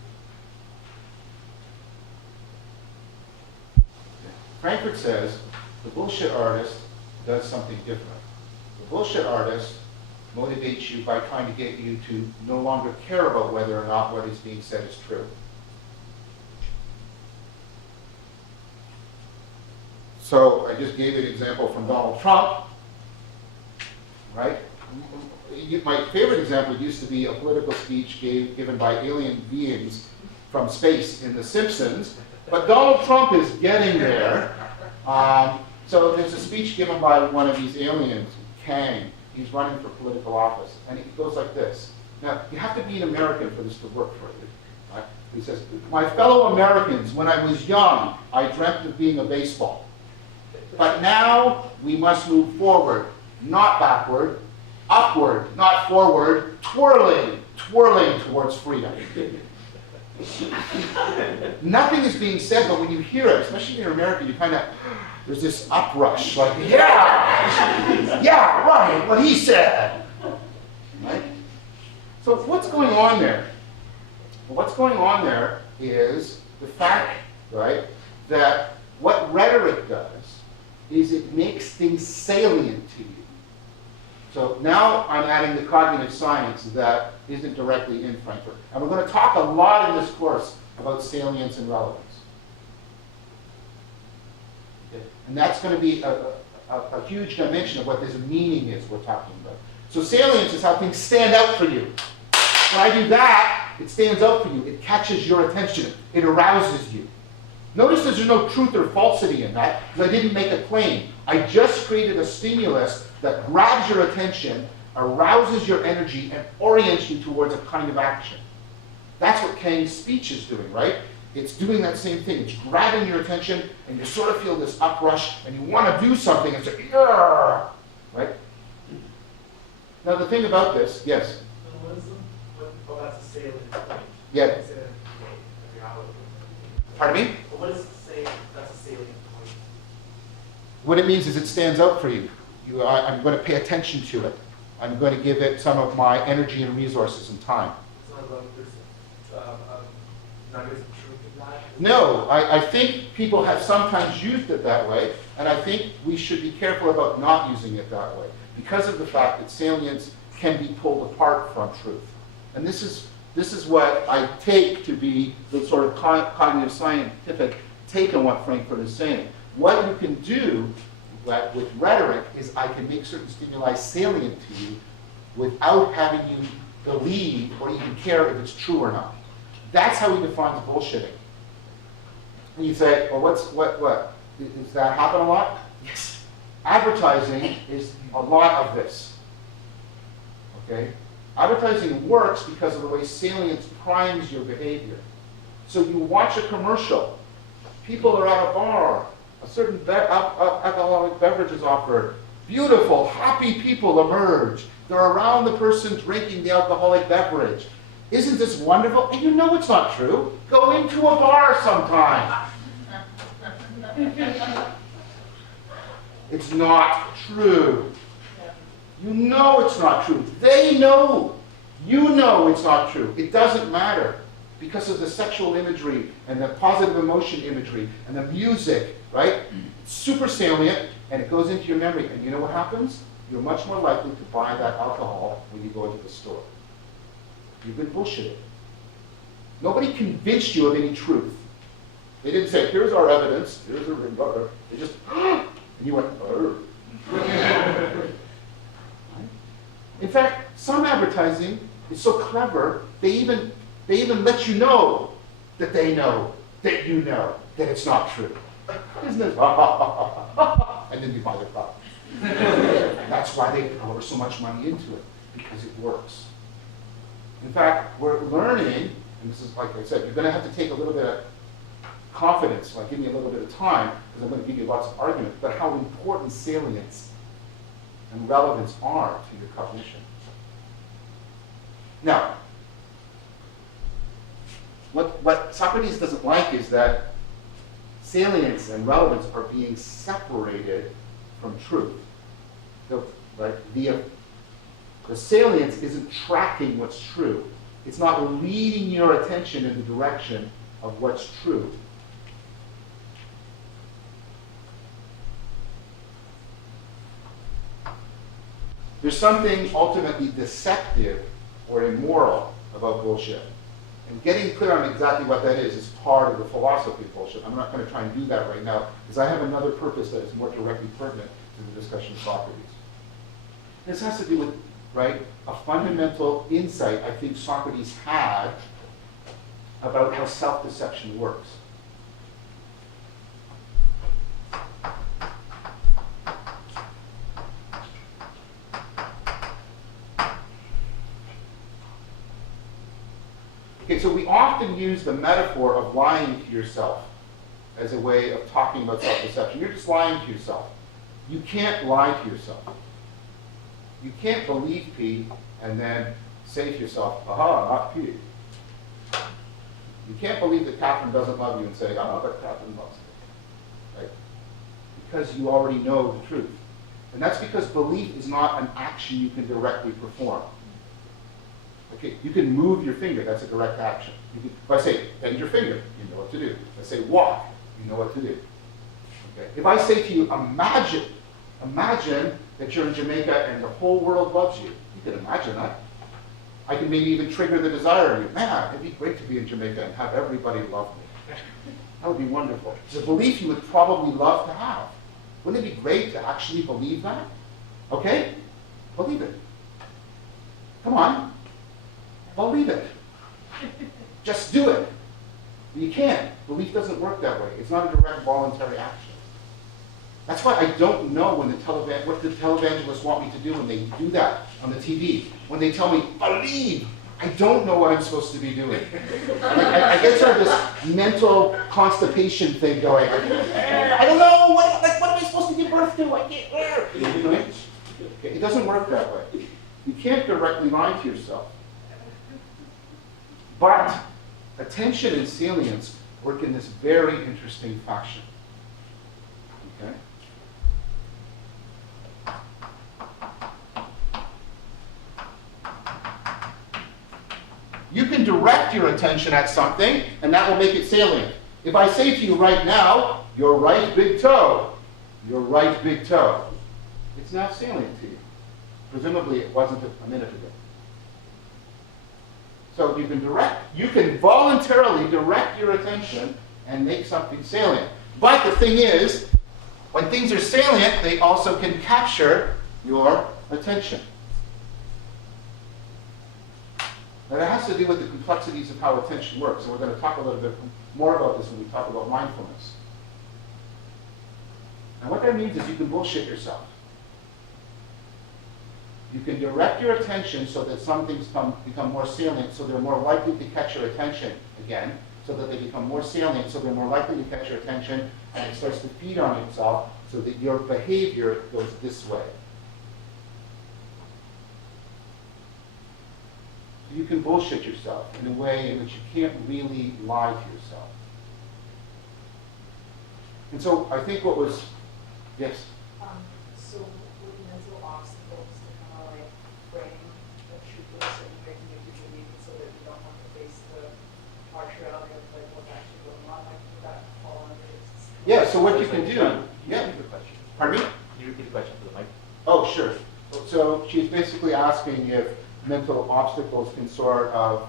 Frankfurt says the bullshit artist does something different. The bullshit artist motivates you by trying to get you to no longer care about whether or not what is being said is true. So I just gave an example from Donald Trump, right? My favorite example used to be a political speech given by alien beings from space in The Simpsons, but Donald Trump is getting there. So there's a speech given by one of these aliens, Kang. He's running for political office, and it goes like this. Now, you have to be an American for this to work for you. Right? He says, "My fellow Americans, when I was young, I dreamt of being a baseball. But now we must move forward, not backward, upward, not forward, twirling towards freedom." Nothing is being said, but when you hear it, especially if you're American, you kind of, there's this uprush, like, yeah, right, what he said. Right? So what's going on there? Well, what's going on there is the fact, right, that what rhetoric does is it makes things salient to you. So now I'm adding the cognitive science that isn't directly in Frankfurt. And we're going to talk a lot in this course about salience and relevance. Okay? And that's going to be a huge dimension of what this meaning is we're talking about. So salience is how things stand out for you. When I do that, it stands out for you. It catches your attention. It arouses you. Notice there's no truth or falsity in that, because I didn't make a claim. I just created a stimulus that grabs your attention, arouses your energy, and orients you towards a kind of action. That's what Kang's speech is doing, right? It's doing that same thing. It's grabbing your attention, and you sort of feel this uprush, and you want to do something, and say, "Yeah!" Right? Now the thing about this, yes? Oh, that's a salient point. Yeah. It's a reality. Pardon me? But what does it say that's a salient point? What it means is it stands out for you. I'm going to pay attention to it. I'm going to give it some of my energy and resources and time. It's not about this, nuggets of truth in that? No, I think people have sometimes used it that way, and I think we should be careful about not using it that way because of the fact that salience can be pulled apart from truth. And this is what I take to be the sort of cognitive scientific take on what Frankfurt is saying. What you can do with rhetoric is I can make certain stimuli salient to you without having you believe or even care if it's true or not. That's how he defines bullshitting. And you say, well, what? Does that happen a lot? Yes. Advertising is a lot of this. Okay? Advertising works because of the way salience primes your behavior. So you watch a commercial. People are at a bar. A certain alcoholic beverage is offered. Beautiful, happy people emerge. They're around the person drinking the alcoholic beverage. Isn't this wonderful? And you know it's not true. Go into a bar sometime. It's not true. You know it's not true. They know. You know it's not true. It doesn't matter because of the sexual imagery and the positive emotion imagery and the music, right? It's super salient and it goes into your memory. And you know what happens? You're much more likely to buy that alcohol when you go into the store. You've been bullshitted. Nobody convinced you of any truth. They didn't say, here's our evidence, here's a ring rubber. They just, and you went, oh. In fact, some advertising is so clever, they even let you know that they know that you know that it's not true. Isn't it? And then you buy their product. That's why they pour so much money into it, because it works. In fact, we're learning, and this is like I said, you're going to have to take a little bit of confidence, like give me a little bit of time, because I'm going to give you lots of arguments, but how important salience and relevance are to your cognition. Now, what Socrates doesn't like is that salience and relevance are being separated from truth. The salience isn't tracking what's true. It's not leading your attention in the direction of what's true. There's something ultimately deceptive or immoral about bullshit. And getting clear on exactly what that is part of the philosophy of bullshit. I'm not going to try and do that right now, because I have another purpose that is more directly pertinent to the discussion of Socrates. This has to do with, right, a fundamental insight I think Socrates had about how self-deception works. Okay, so we often use the metaphor of lying to yourself as a way of talking about self-deception. You're just lying to yourself. You can't lie to yourself. You can't believe P and then say to yourself, aha, not P. You can't believe that Catherine doesn't love you and say, oh, but Catherine loves me. Right? Because you already know the truth. And that's because belief is not an action you can directly perform. Okay, you can move your finger, that's a direct action. If I say, bend your finger, you know what to do. If I say, walk, you know what to do. Okay? If I say to you, imagine that you're in Jamaica and the whole world loves you. You can imagine that. I can maybe even trigger the desire in you. Man, it'd be great to be in Jamaica and have everybody love me. That would be wonderful. It's a belief you would probably love to have. Wouldn't it be great to actually believe that? Okay? Believe it. Come on. Believe it. Just do it. You can't. Belief doesn't work that way. It's not a direct voluntary action. That's why I don't know what the televangelists want me to do when they do that on the TV. When they tell me, believe, I don't know what I'm supposed to be doing. I get sort of this mental constipation thing going. I don't know, what am I supposed to give birth to? I can't. Okay? It doesn't work that way. You can't directly lie to yourself. But attention and salience work in this very interesting fashion. Okay? You can direct your attention at something, and that will make it salient. If I say to you right now, your right big toe, your right big toe, it's now salient to you. Presumably it wasn't a minute ago. So you can voluntarily direct your attention and make something salient. But the thing is, When things are salient, they also can capture your attention. And it has to do with the complexities of how attention works, and we're going to talk a little bit more about this when we talk about mindfulness. And what that means is you can bullshit yourself. You can direct your attention so that some things become more salient, so they're more likely to catch your attention again, so that they become more salient, so they're more likely to catch your attention, and it starts to feed on itself so that your behavior goes this way. You can bullshit yourself in a way in which you can't really lie to yourself. And so I think what was, yes? So with mental obstacles to kind of like frame the truth in a certain way to make you believe it so that you don't have to face the harsh reality of like what's actually going on, like would that fall under this? Yeah, so what you can do, Can you yeah. repeat the question? Pardon me? Can you repeat the question for the mic? Oh, sure. So she's basically asking if mental obstacles can sort of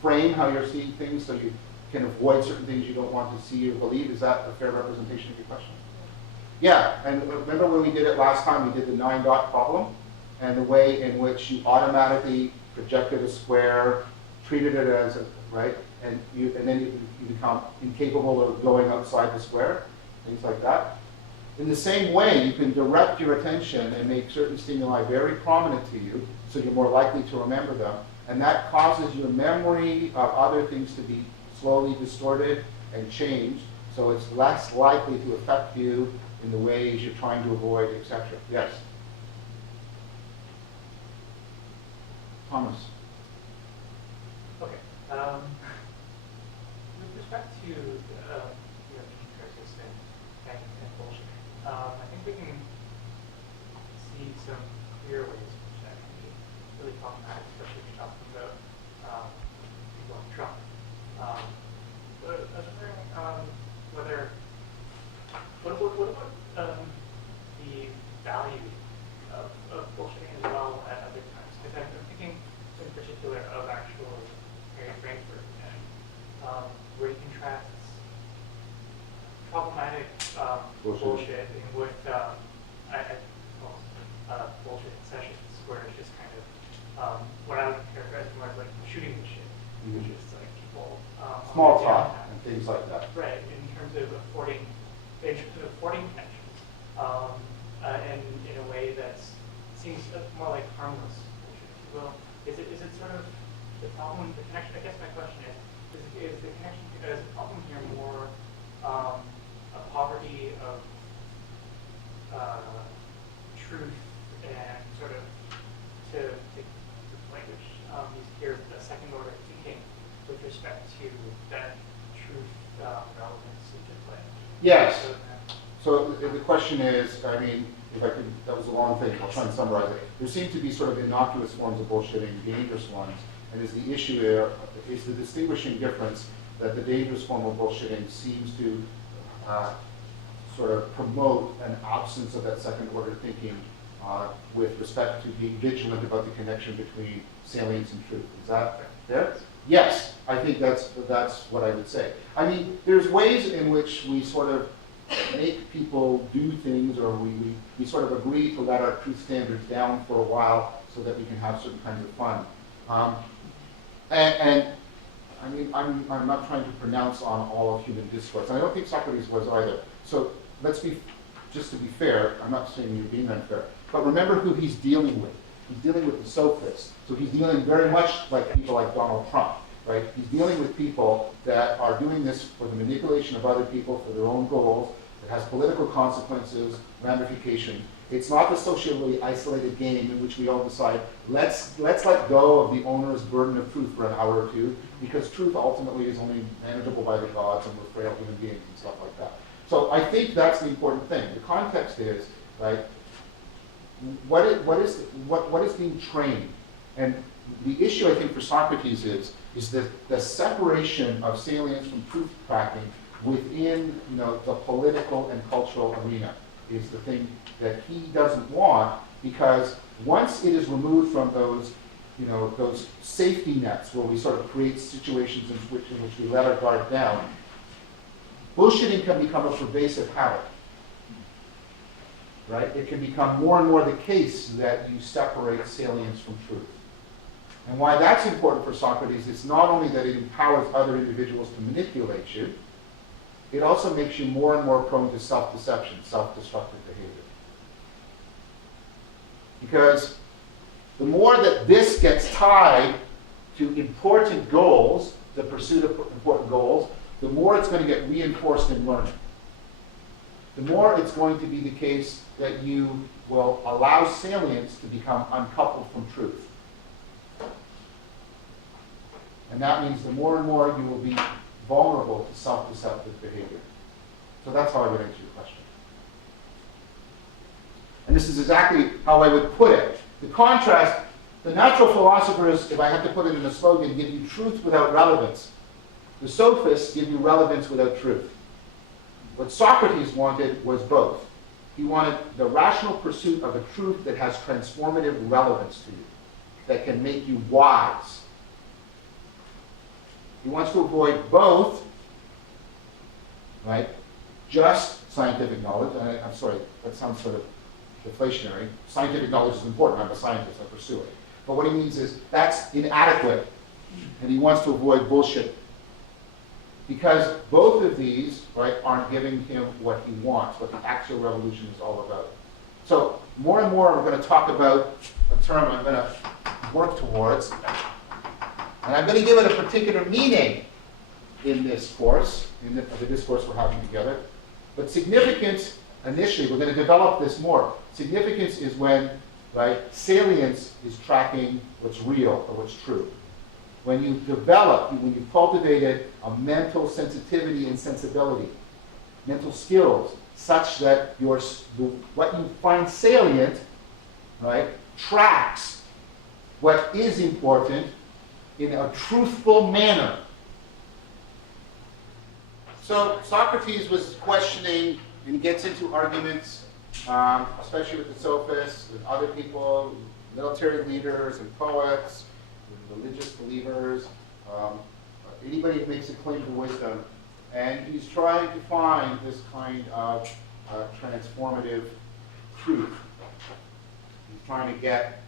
frame how you're seeing things so you can avoid certain things you don't want to see or believe. Is that a fair representation of your question? Yeah, and remember when we did it last time, we did the 9-dot problem, and the way in which you automatically projected a square, treated it as a, right, and then you become incapable of going outside the square, things like that. In the same way, you can direct your attention and make certain stimuli very prominent to you, so you're more likely to remember them, and that causes your memory of other things to be slowly distorted and changed, so it's less likely to affect you in the ways you're trying to avoid, etc. Yes? Thomas? Okay. With respect to being persistent and bullshit, I think we can see some clear ways in which that can be really problematic, especially if you're talking about people like Trump. But I was wondering whether what about the value of bullshitting as well at other times? Because I'm thinking in particular of actual Mary Frankfurt and where he contrasts problematic bullshit with bullshit sessions where it's just kind of what I would characterize more as like shooting the shit, which is like people Small talk and things like that. right, in terms of affording connections, and in a way that seems more like harmless bullshit, if you will. Is it sort of the problem, the connection? I guess my question is the connection, is the problem here more a poverty of truth and sort of to language use here a second order thinking with respect to that truth relevance into play? Yes. So the question is, I mean, if I could, that was a long thing, I'll try and summarize it. There seem to be sort of innocuous forms of bullshitting, dangerous ones, and is the issue there, is the distinguishing difference that the dangerous form of bullshitting seems to sort of promote an absence of that second order thinking with respect to being vigilant about the connection between salience and truth. Is that fair? Yes, I think that's what I would say. I mean, there's ways in which we sort of make people do things, or we sort of agree to let our truth standards down for a while so that we can have certain kinds of fun. And I mean, I'm not trying to pronounce on all of human discourse. And I don't think Socrates was either. So just to be fair, I'm not saying you're being unfair, but remember who he's dealing with. He's dealing with the sophists. So he's dealing very much like people like Donald Trump, right? He's dealing with people that are doing this for the manipulation of other people for their own goals. It has political consequences, ramifications. It's not the socially isolated game in which we all decide, let's let go of the onerous burden of truth for an hour or two, because truth ultimately is only manageable by the gods, and we're frail human beings and stuff like that. So I think that's the important thing. The context is, right, what is being trained? And the issue, I think, for Socrates is the separation of salience from truth tracking within, the political and cultural arena is the thing that he doesn't want, because once it is removed from those safety nets where we sort of create situations in which we let our guard down, bullshitting can become a pervasive habit. right, it can become more and more the case that you separate salience from truth. And why that's important for Socrates is not only that it empowers other individuals to manipulate you, it also makes you more and more prone to self-deception, self-destructive behavior. Because the more that this gets tied to important goals, the pursuit of important goals, the more it's going to get reinforced in learning. The more it's going to be the case that you will allow salience to become uncoupled from truth. And that means the more and more you will be vulnerable to self-deceptive behavior. So that's how I would answer your question. And this is exactly how I would put it. The contrast, the natural philosophers, if I had to put it in a slogan, give you truth without relevance. The sophists give you relevance without truth. What Socrates wanted was both. He wanted the rational pursuit of a truth that has transformative relevance to you, that can make you wise. He wants to avoid both, right? Just scientific knowledge, and I'm sorry, that sounds sort of deflationary. Scientific knowledge is important. I'm a scientist, I pursue it. But what he means is that's inadequate, and he wants to avoid bullshit. Because both of these, right, aren't giving him what he wants, what the axial revolution is all about. So more and more we're going to talk about a term I'm going to work towards, and I'm going to give it a particular meaning in this course, in the discourse we're having together. But significance, initially, we're going to develop this more. Significance is when, right, salience is tracking what's real or what's true. When you develop, when you've cultivated a mental sensitivity and sensibility, mental skills, such that what you find salient, right, tracks what is important in a truthful manner. So Socrates was questioning and gets into arguments, especially with the sophists, with other people, military leaders and poets, with religious believers, anybody that makes a claim to wisdom. And he's trying to find this kind of transformative truth. He's trying to get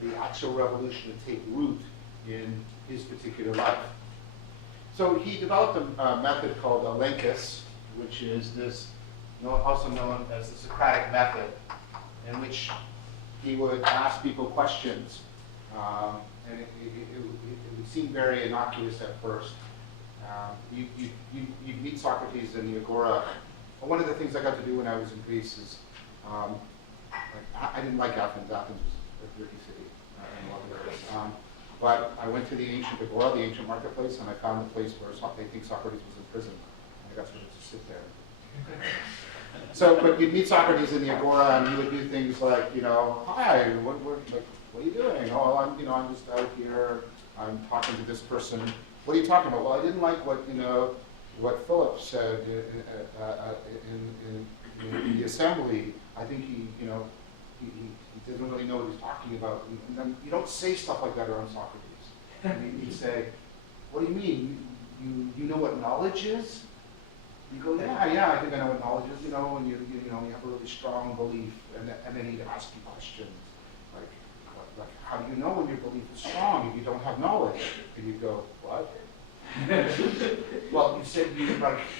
the actual revolution to take root in his particular life. So he developed a method called Elenchus, which is this, also known as the Socratic method, in which he would ask people questions. And it would seem very innocuous at first. You meet Socrates in the Agora. But one of the things I got to do when I was in Greece is, I didn't like Athens. Athens was a dirty city in a lot of areas. But I went to the ancient Agora, the ancient marketplace, and I found the place where they think Socrates was in prison. And I got to just sit there. So, but you'd meet Socrates in the Agora, and he would do things like, hi, what are you doing? Oh, I'm just out here. I'm talking to this person. What are you talking about? Well, I didn't like what Philip said in the assembly. I think he doesn't really know what he's talking about. And then you don't say stuff like that around Socrates. I mean, you say, what do you mean? You know what knowledge is? You go, yeah, I think I know what knowledge is, and you have a really strong belief, and then he'd ask you questions, like how do you know when your belief is strong if you don't have knowledge? And you go, what? Well, you said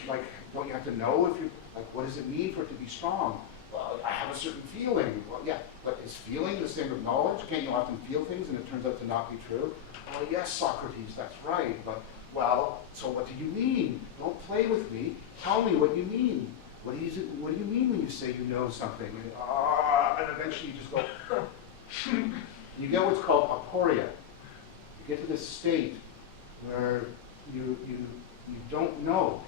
like don't you have to know if you what does it mean for it to be strong? Well, I have a certain feeling. Well, yeah, but is feeling the same with knowledge? Can't you often feel things and it turns out to not be true? Well, yes, Socrates, that's right, but well, so what do you mean? Don't play with me. Tell me what you mean. What do you mean when you say you know something? And eventually you just go, you get what's called aporia. You get to this state where you don't know.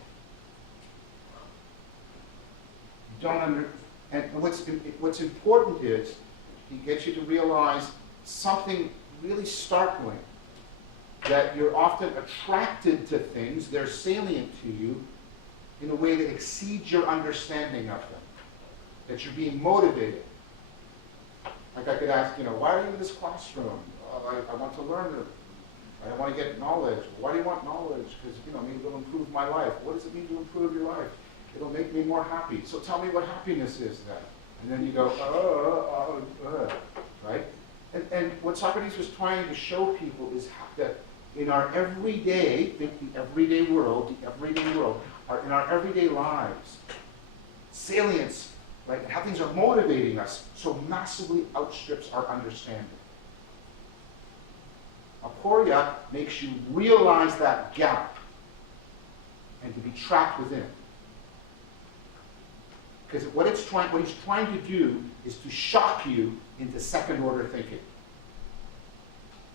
You don't and what's important is he gets you to realize something really startling. That you're often attracted to things, they're salient to you in a way that exceeds your understanding of them. That you're being motivated. Like I could ask, why are you in this classroom? I want to learn. I want to get knowledge. Why do you want knowledge? Because, maybe it'll improve my life. What does it mean to improve your life? It'll make me more happy. So tell me what happiness is then. And then you go, right? And what Socrates was trying to show people is that in our everyday, think the everyday world, in our everyday lives, salience, right, how things are motivating us so massively outstrips our understanding. Aporia makes you realize that gap and to be trapped within. Because what he's trying to do is to shock you into second order thinking.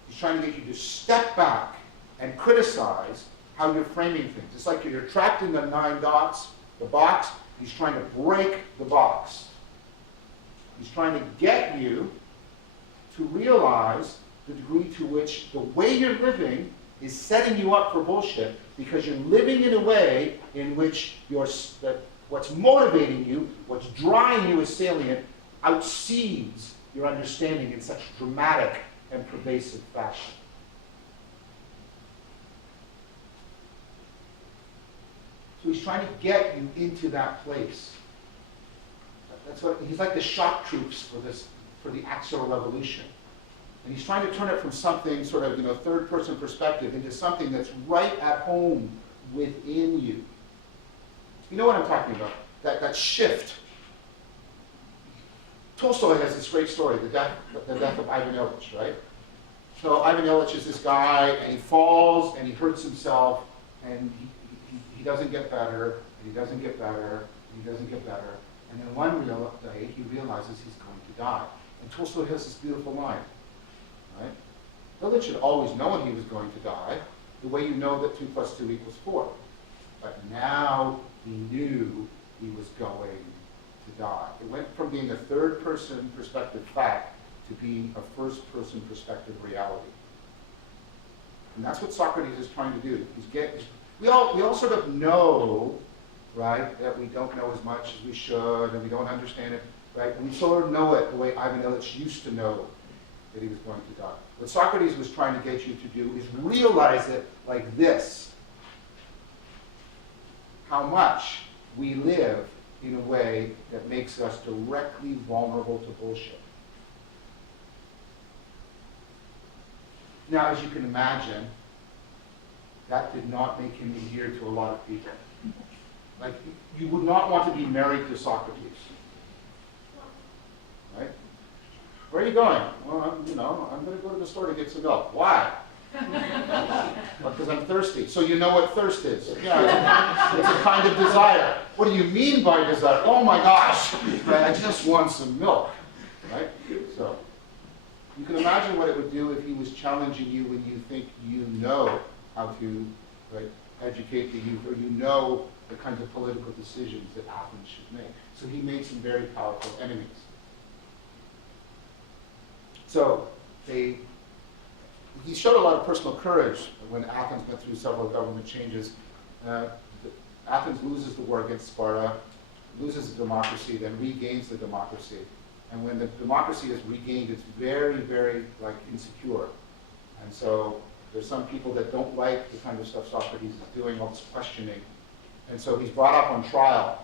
He's trying to get you to step back and criticize how you're framing things. It's like you're trapped in the 9 dots, the box. He's trying to break the box. He's trying to get you to realize the degree to which the way you're living is setting you up for bullshit, because you're living in a way in which what's motivating you, what's drawing you as salient, outseeds your understanding in such dramatic and pervasive fashion. So he's trying to get you into that place. That's what he's like the shock troops for the Axial Revolution. And he's trying to turn it from something sort of, third-person perspective into something that's right at home within you. You know what I'm talking about? That shift. Tolstoy has this great story, the death of Ivan Ilyich, right? So Ivan Ilyich is this guy, and he falls, and he hurts himself, and he doesn't get better, and he doesn't get better, and he doesn't get better. And then one day, he realizes he's going to die. And Tolstoy has this beautiful line, right? Ilyich had always known he was going to die, the way you know that 2 + 2 = 4. But now he knew he was going to die. It went from being a third-person perspective fact to being a first-person perspective reality. And that's what Socrates is trying to do. We all sort of know, right, that we don't know as much as we should, and we don't understand it, right? And we sort of know it the way Ivan Ilyich used to know that he was going to die. What Socrates was trying to get you to do is realize it like this: how much we live in a way that makes us directly vulnerable to bullshit. Now, as you can imagine, that did not make him endeared to a lot of people. Like, you would not want to be married to Socrates. Right? Where are you going? Well, I'm going to go to the store to get some milk. Why? Because I'm thirsty. So you know what thirst is. Yeah, it's a kind of desire. What do you mean by desire? Oh my gosh, right? I just want some milk. Right? So you can imagine what it would do if he was challenging you when you think you know how to, right, educate the youth, or you know the kinds of political decisions that Athens should make. So he made some very powerful enemies. So he showed a lot of personal courage when Athens went through several government changes. Athens loses the war against Sparta, loses the democracy, then regains the democracy. And when the democracy is regained, it's very, very insecure. And so there's some people that don't like the kind of stuff Socrates is doing, all this questioning. And so he's brought up on trial.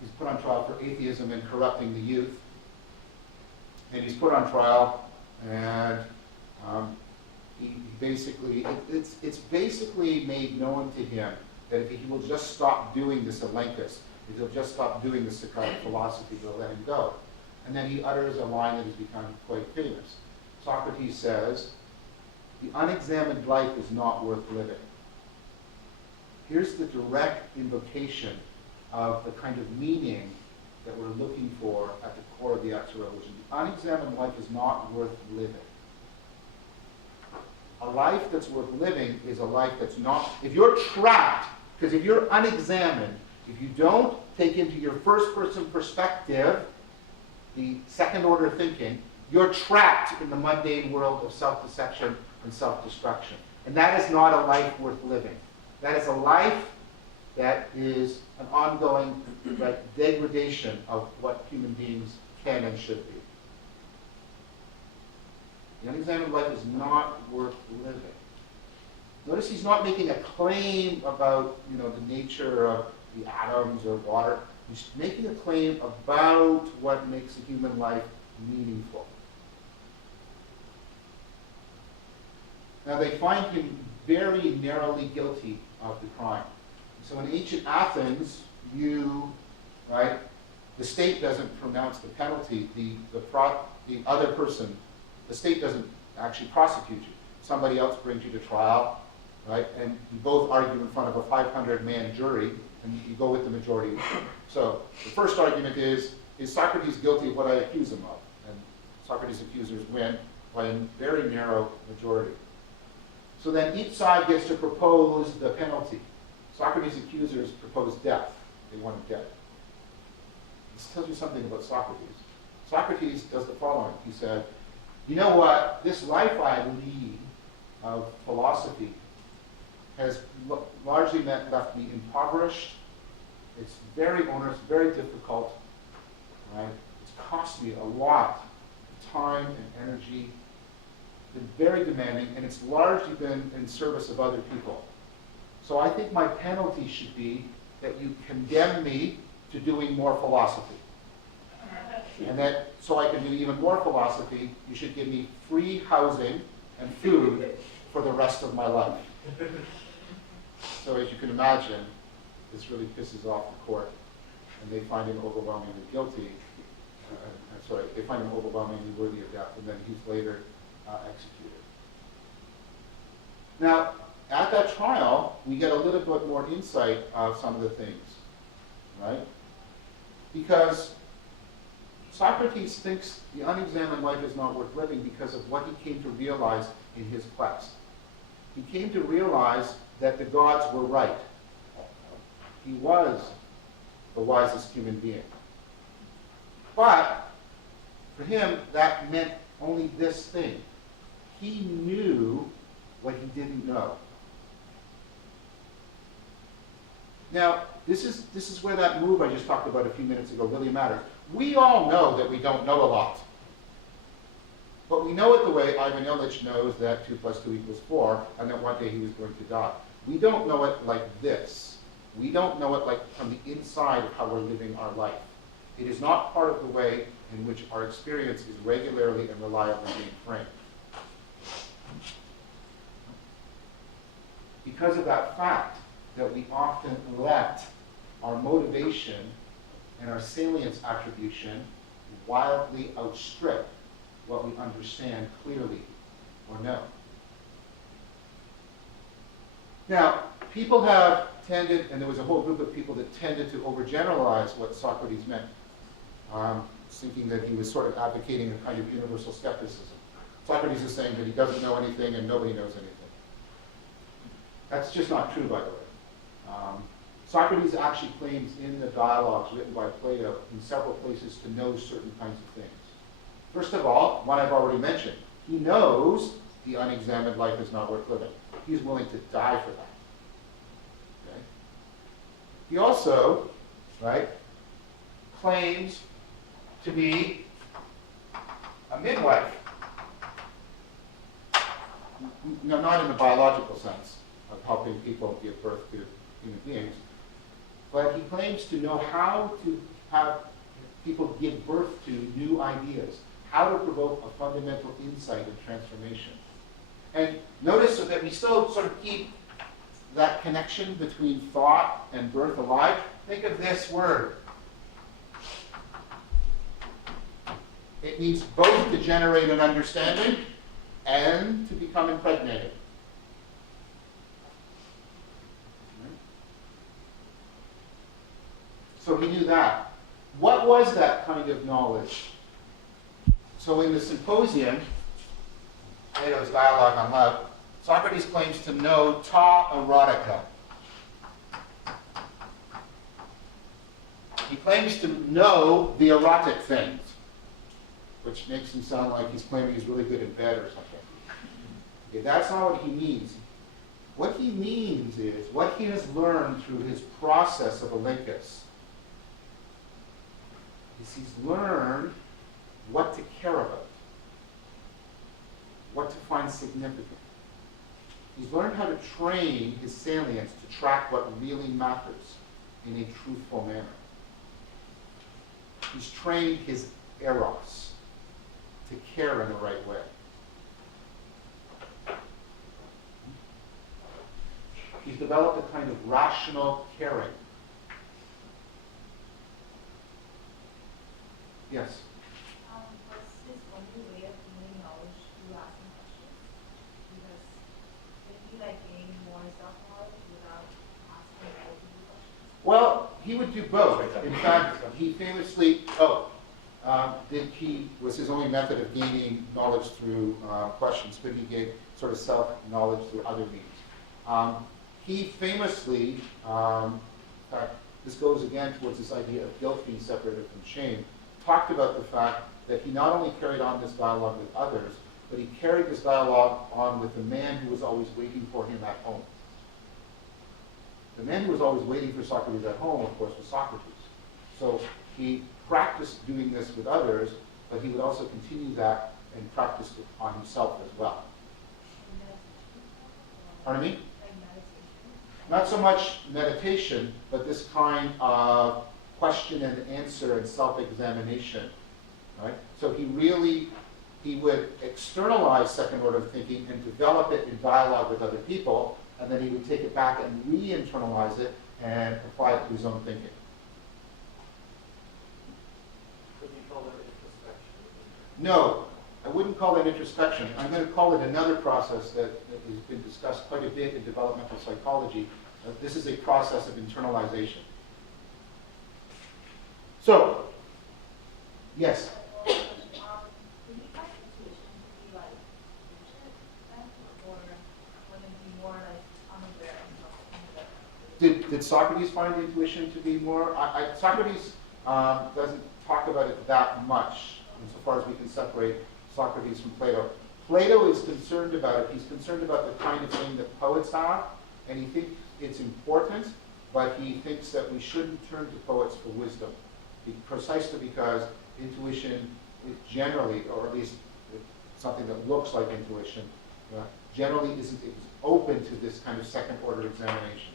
He's put on trial for atheism and corrupting the youth. And he's put on trial, and he basically, it's basically made known to him that if he will just stop doing the Salenkus, if he'll just stop doing the Socratic philosophy, they'll let him go. And then he utters a line that has become quite famous. Socrates says, "The unexamined life is not worth living." Here's the direct invocation of the kind of meaning that we're looking for at the core of the Axial Revolution. The unexamined life is not worth living. A life that's worth living is a life that's not, if you're trapped, because if you're unexamined, if you don't take into your first-person perspective the second-order thinking, you're trapped in the mundane world of self-deception and self-destruction. And that is not a life worth living. That is a life that is an ongoing degradation of what human beings can and should be. The unexamined life is not worth living. Notice he's not making a claim about the nature of the atoms or water. He's making a claim about what makes a human life meaningful. Now they find him very narrowly guilty of the crime. So in ancient Athens, right, the state doesn't pronounce the penalty. The other person, the state doesn't actually prosecute you. Somebody else brings you to trial, right? And you both argue in front of a 500-man jury, and you go with the majority. So the first argument is Socrates guilty of what I accuse him of? And Socrates' accusers win by a very narrow majority. So then each side gets to propose the penalty. Socrates' accusers proposed death. They wanted death. This tells you something about Socrates. Socrates does the following. He said, you know what? This life I lead of philosophy has largely left me impoverished. It's very onerous, very difficult, right? It's cost me a lot of time and energy. Been very demanding, and it's largely been in service of other people. So I think my penalty should be that you condemn me to doing more philosophy. And that so I can do even more philosophy, you should give me free housing and food for the rest of my life. So as you can imagine, this really pisses off the court, and they find him overwhelmingly guilty. They find him overwhelmingly worthy of death, and then he's later executed. Now, at that trial, we get a little bit more insight of some of the things, right? Because Socrates thinks the unexamined life is not worth living because of what he came to realize in his quest. He came to realize that the gods were right. He was the wisest human being. But for him, that meant only this thing. He knew what he didn't know. Now, this is where that move I just talked about a few minutes ago really matters. We all know that we don't know a lot. But we know it the way Ivan Illich knows that 2 + 2 = 4, and that one day he was going to die. We don't know it like this. We don't know it like from the inside of how we're living our life. It is not part of the way in which our experience is regularly and reliably being framed. Because of that fact that we often let our motivation and our salience attribution wildly outstrip what we understand clearly or know. Now, people have tended, and there was a whole group of people that tended to overgeneralize what Socrates meant, thinking that he was sort of advocating a kind of universal skepticism. Socrates is saying that he doesn't know anything and nobody knows anything. That's just not true, by the way. Socrates actually claims in the dialogues written by Plato in several places to know certain kinds of things. First of all, one I've already mentioned, he knows the unexamined life is not worth living. He's willing to die for that. Okay? He also, right, claims to be a midwife. No, not in the biological sense of helping people give birth to human beings, but he claims to know how to have people give birth to new ideas, how to provoke a fundamental insight and transformation. And notice that we still sort of keep that connection between thought and birth alive. Think of this word. It means both to generate an understanding and to become impregnated. So he knew that. What was that kind of knowledge? So in the Symposium, Plato's Dialogue on Love, Socrates claims to know ta erotica. He claims to know the erotic things, which makes him sound like he's claiming he's really good in bed or something. Okay, that's not what he means. What he means is what he has learned through his process of Olympus is he's learned what to care about, what to find significant. He's learned how to train his salience to track what really matters. in a truthful manner. He's trained his eros to care in the right way. He's developed a kind of rational caring. Yes? Was his only way of gaining knowledge through asking questions? Because did he like gain more self-knowledge without asking open questions? Well, he would do both. In fact, he famously, was his only method of gaining knowledge through questions, but he gave sort of self-knowledge through other means. He famously, in fact, this goes again towards this idea of guilt being separated from shame, talked about the fact that he not only carried on this dialogue with others, but he carried this dialogue on with the man who was always waiting for him at home. The man who was always waiting for Socrates at home, of course, was Socrates. So he practiced doing this with others, but he would also continue that and practice it on himself as well. Pardon me? Not so much meditation, but this kind of question and answer and self-examination, right? So he would externalize second order thinking and develop it in dialogue with other people, and then he would take it back and re-internalize it and apply it to his own thinking. Could you call it introspection? No, I wouldn't call it introspection. I'm going to call it another process that has been discussed quite a bit in developmental psychology. This is a process of internalization. So, yes? Did he find intuition to be like rigid then, or would it be more like unaware and self-aware? Did Socrates find intuition to be more? Socrates doesn't talk about it that much, insofar as we can separate Socrates from Plato. Plato is concerned about it. He's concerned about the kind of thing that poets have, and he thinks it's important, but he thinks that we shouldn't turn to poets for wisdom, precisely because intuition is generally, or at least something that looks like intuition, generally isn't open to this kind of second order examination.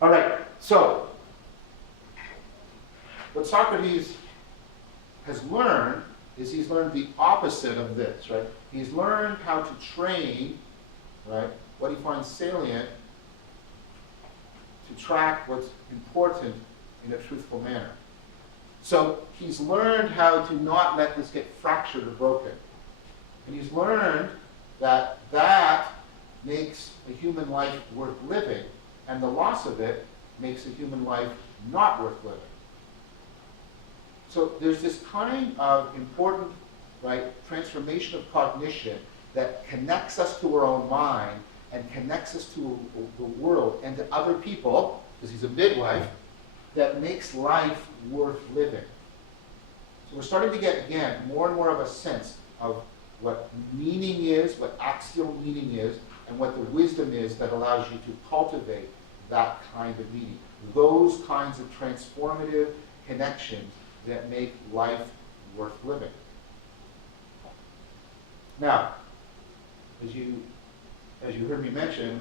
All right, so what Socrates has learned is he's learned the opposite of this, right? He's learned how to train, right, what he finds salient to track what's important in a truthful manner. So he's learned how to not let this get fractured or broken. And he's learned that that makes a human life worth living, and the loss of it makes a human life not worth living. So there's this kind of important, right, transformation of cognition that connects us to our own mind and connects us to the world and to other people, because he's a midwife, that makes life worth living. So we're starting to get, again, more and more of a sense of what meaning is, what axial meaning is, and what the wisdom is that allows you to cultivate that kind of meaning. Those kinds of transformative connections that make life worth living. Now, as you heard me mention,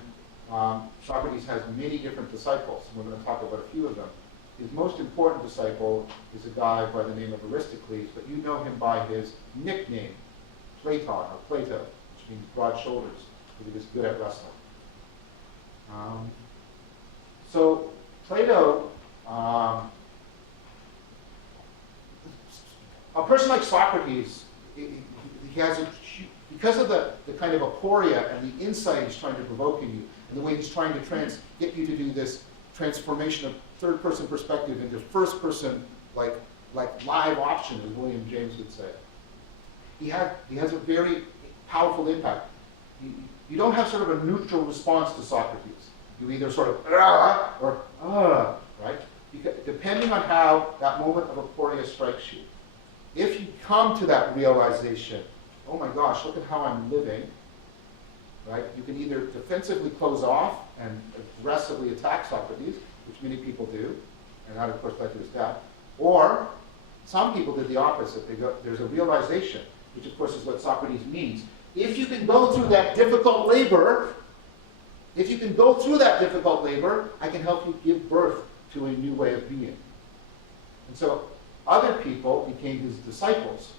Socrates has many different disciples, and we're going to talk about a few of them. His most important disciple is a guy by the name of Aristocles, but you know him by his nickname, Platon, or Plato, which means broad shoulders, because he was good at wrestling. So Plato, a person like Socrates, he has because of the kind of aporia and the insight he's trying to provoke in you, and the way he's trying to get you to do this transformation of third-person perspective into first-person, like live option, as William James would say. He has a very powerful impact. You don't have sort of a neutral response to Socrates. You either sort of or right? Because depending on how that moment of aporia strikes you. If you come to that realization, oh my gosh, look at how I'm living, right? You can either defensively close off and aggressively attack Socrates, which many people do, and that of course led to his death, or some people did the opposite. There's a realization, which of course is what Socrates means. If you can go through that difficult labor, If you can go through that difficult labor, I can help you give birth to a new way of being. And so other people became his disciples.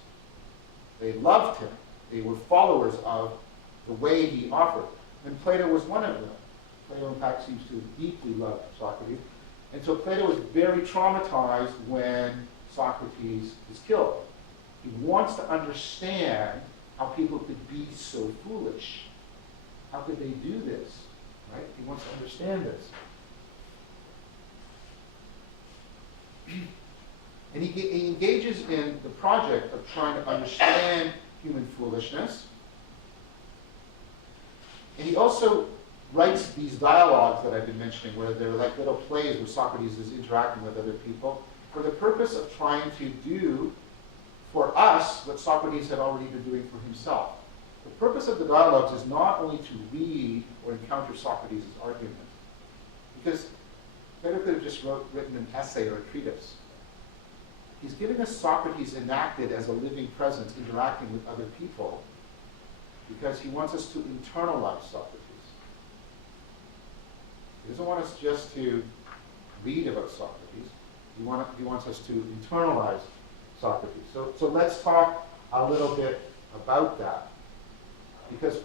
They loved him. They were followers of the way he offered. And Plato was one of them. Plato, in fact, seems to have deeply loved Socrates. And so Plato was very traumatized when Socrates is killed. He wants to understand how people could be so foolish. How could they do this? Right? He wants to understand this. And he engages in the project of trying to understand human foolishness. And he also writes these dialogues that I've been mentioning, where they're like little plays where Socrates is interacting with other people, for the purpose of trying to do for us what Socrates had already been doing for himself. The purpose of the dialogues is not only to read or encounter Socrates' argument, because Plato could have just written an essay or a treatise. He's giving us Socrates enacted as a living presence interacting with other people because he wants us to internalize Socrates. He doesn't want us just to read about Socrates. He wants us to internalize Socrates. So let's talk a little bit about that, because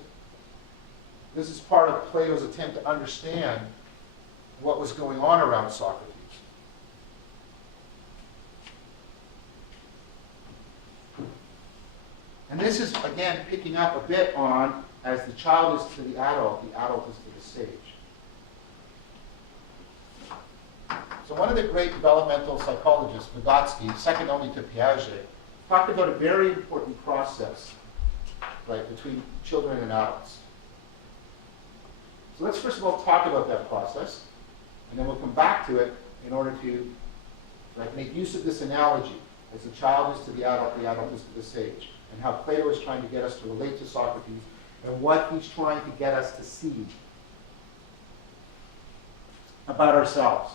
this is part of Plato's attempt to understand what was going on around Socrates. And this is, again, picking up a bit on, as the child is to the adult is to the sage. So one of the great developmental psychologists, Vygotsky, second only to Piaget, talked about a very important process, right, between children and adults. So let's first of all talk about that process, and then we'll come back to it in order to make use of this analogy. As the child is to the adult is to the sage, and how Plato is trying to get us to relate to Socrates, and what he's trying to get us to see about ourselves.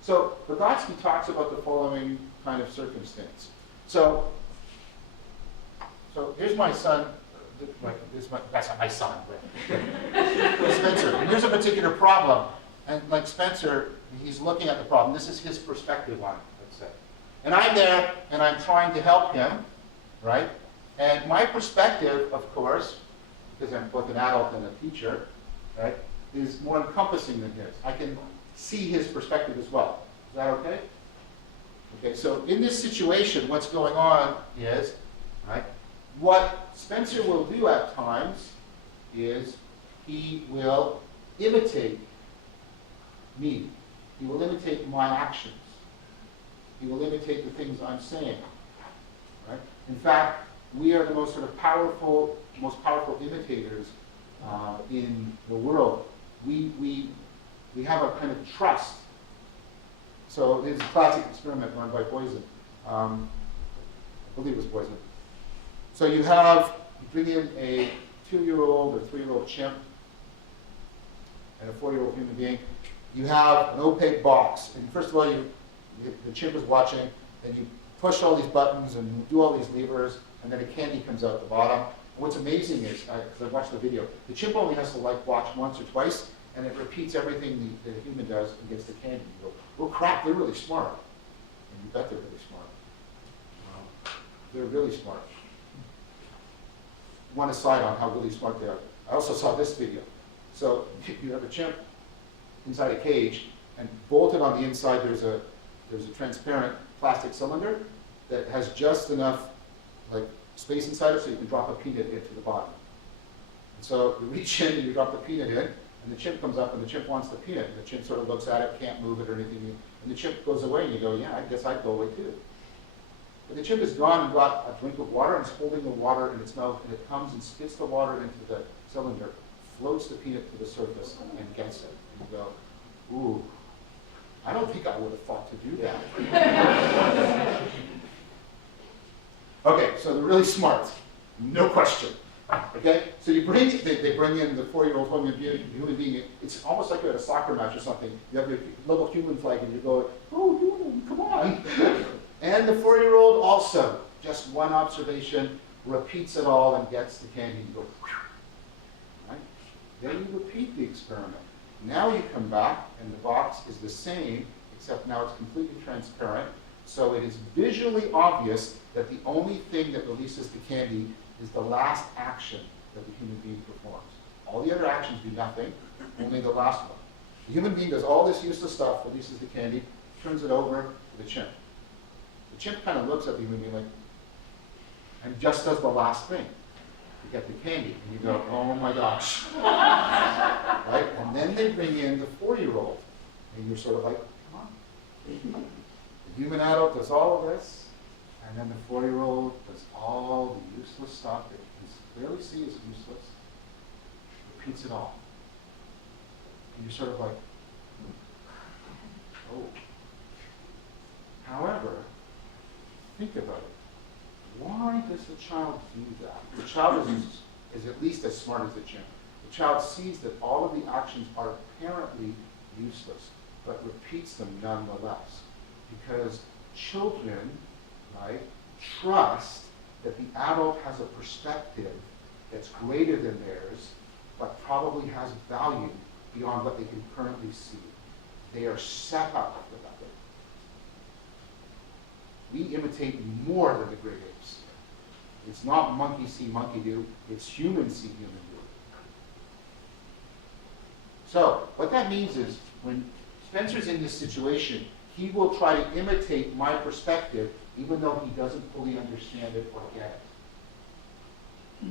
So Vygotsky talks about the following kind of circumstance. So here's my son. That's not my son, but Spencer. And here's a particular problem. And like Spencer, he's looking at the problem. This is his perspective on it, let's say. And I'm there, and I'm trying to help him, right? And my perspective, of course, because I'm both an adult and a teacher, right, is more encompassing than his. I can see his perspective as well. Is that okay? Okay, so in this situation, what's going on is, right, what Spencer will do at times is he will imitate me. He will imitate my actions. He will imitate the things I'm saying. Right? In fact, we are the most most powerful imitators in the world. We have a kind of trust. So there's a classic experiment run by Boysen. I believe it was Boysen. So you bring in a 2-year-old or 3-year-old chimp and a 4-year-old human being. You have an opaque box, and first of all, the chimp is watching, and you push all these buttons and do all these levers, and then a candy comes out the bottom. And what's amazing is, because I watched the video, the chimp only has to watch once or twice, and it repeats everything the human does and gets the candy. You go, oh crap, they're really smart. And you bet they're really smart. They're really smart. One aside on how really smart they are. I also saw this video. So you have a chimp inside a cage, and bolted on the inside there's a transparent plastic cylinder that has just enough space inside it so you can drop a peanut into the bottom. And so you reach in and you drop the peanut in, and the chimp comes up and the chimp wants the peanut. And the chimp sort of looks at it, can't move it or anything, and the chimp goes away, and you go, yeah, I guess I'd go away too. But the chimp is gone and got a drink of water and is holding the water in its mouth, and it comes and spits the water into the cylinder, floats the peanut to the surface, and gets it. And you go, ooh, I don't think I would have thought to do that. Okay, so they're really smart, no question. Okay, so they bring in the 4-year-old human being. It's almost like you're at a soccer match or something. You have your little human flag, and you go, oh, human, come on. And the 4-year-old also, just one observation, repeats it all and gets the candy and go, whew. Right? Then you repeat the experiment. Now you come back and the box is the same, except now it's completely transparent. So it is visually obvious that the only thing that releases the candy is the last action that the human being performs. All the other actions do nothing, only the last one. The human being does all this useless stuff, releases the candy, turns it over to the chimp. The chimp kind of looks at the human being like, and just does the last thing to get the candy. And you go, oh my gosh. Right? And then they bring in the 4-year-old. And you're sort of like, come on. The human adult does all of this, and then the 4-year-old does all the useless stuff that you can clearly see is useless, repeats it all. And you're sort of like, oh. However, think about it. Why does the child do that? The child is at least as smart as the chimp. The child sees that all of the actions are apparently useless, but repeats them nonetheless. Because children, right, trust that the adult has a perspective that's greater than theirs, but probably has value beyond what they can currently see. They are set up for that. We imitate more than the great apes. It's not monkey see, monkey do. It's human see, human do. So what that means is when Spencer's in this situation, he will try to imitate my perspective even though he doesn't fully understand it or get it.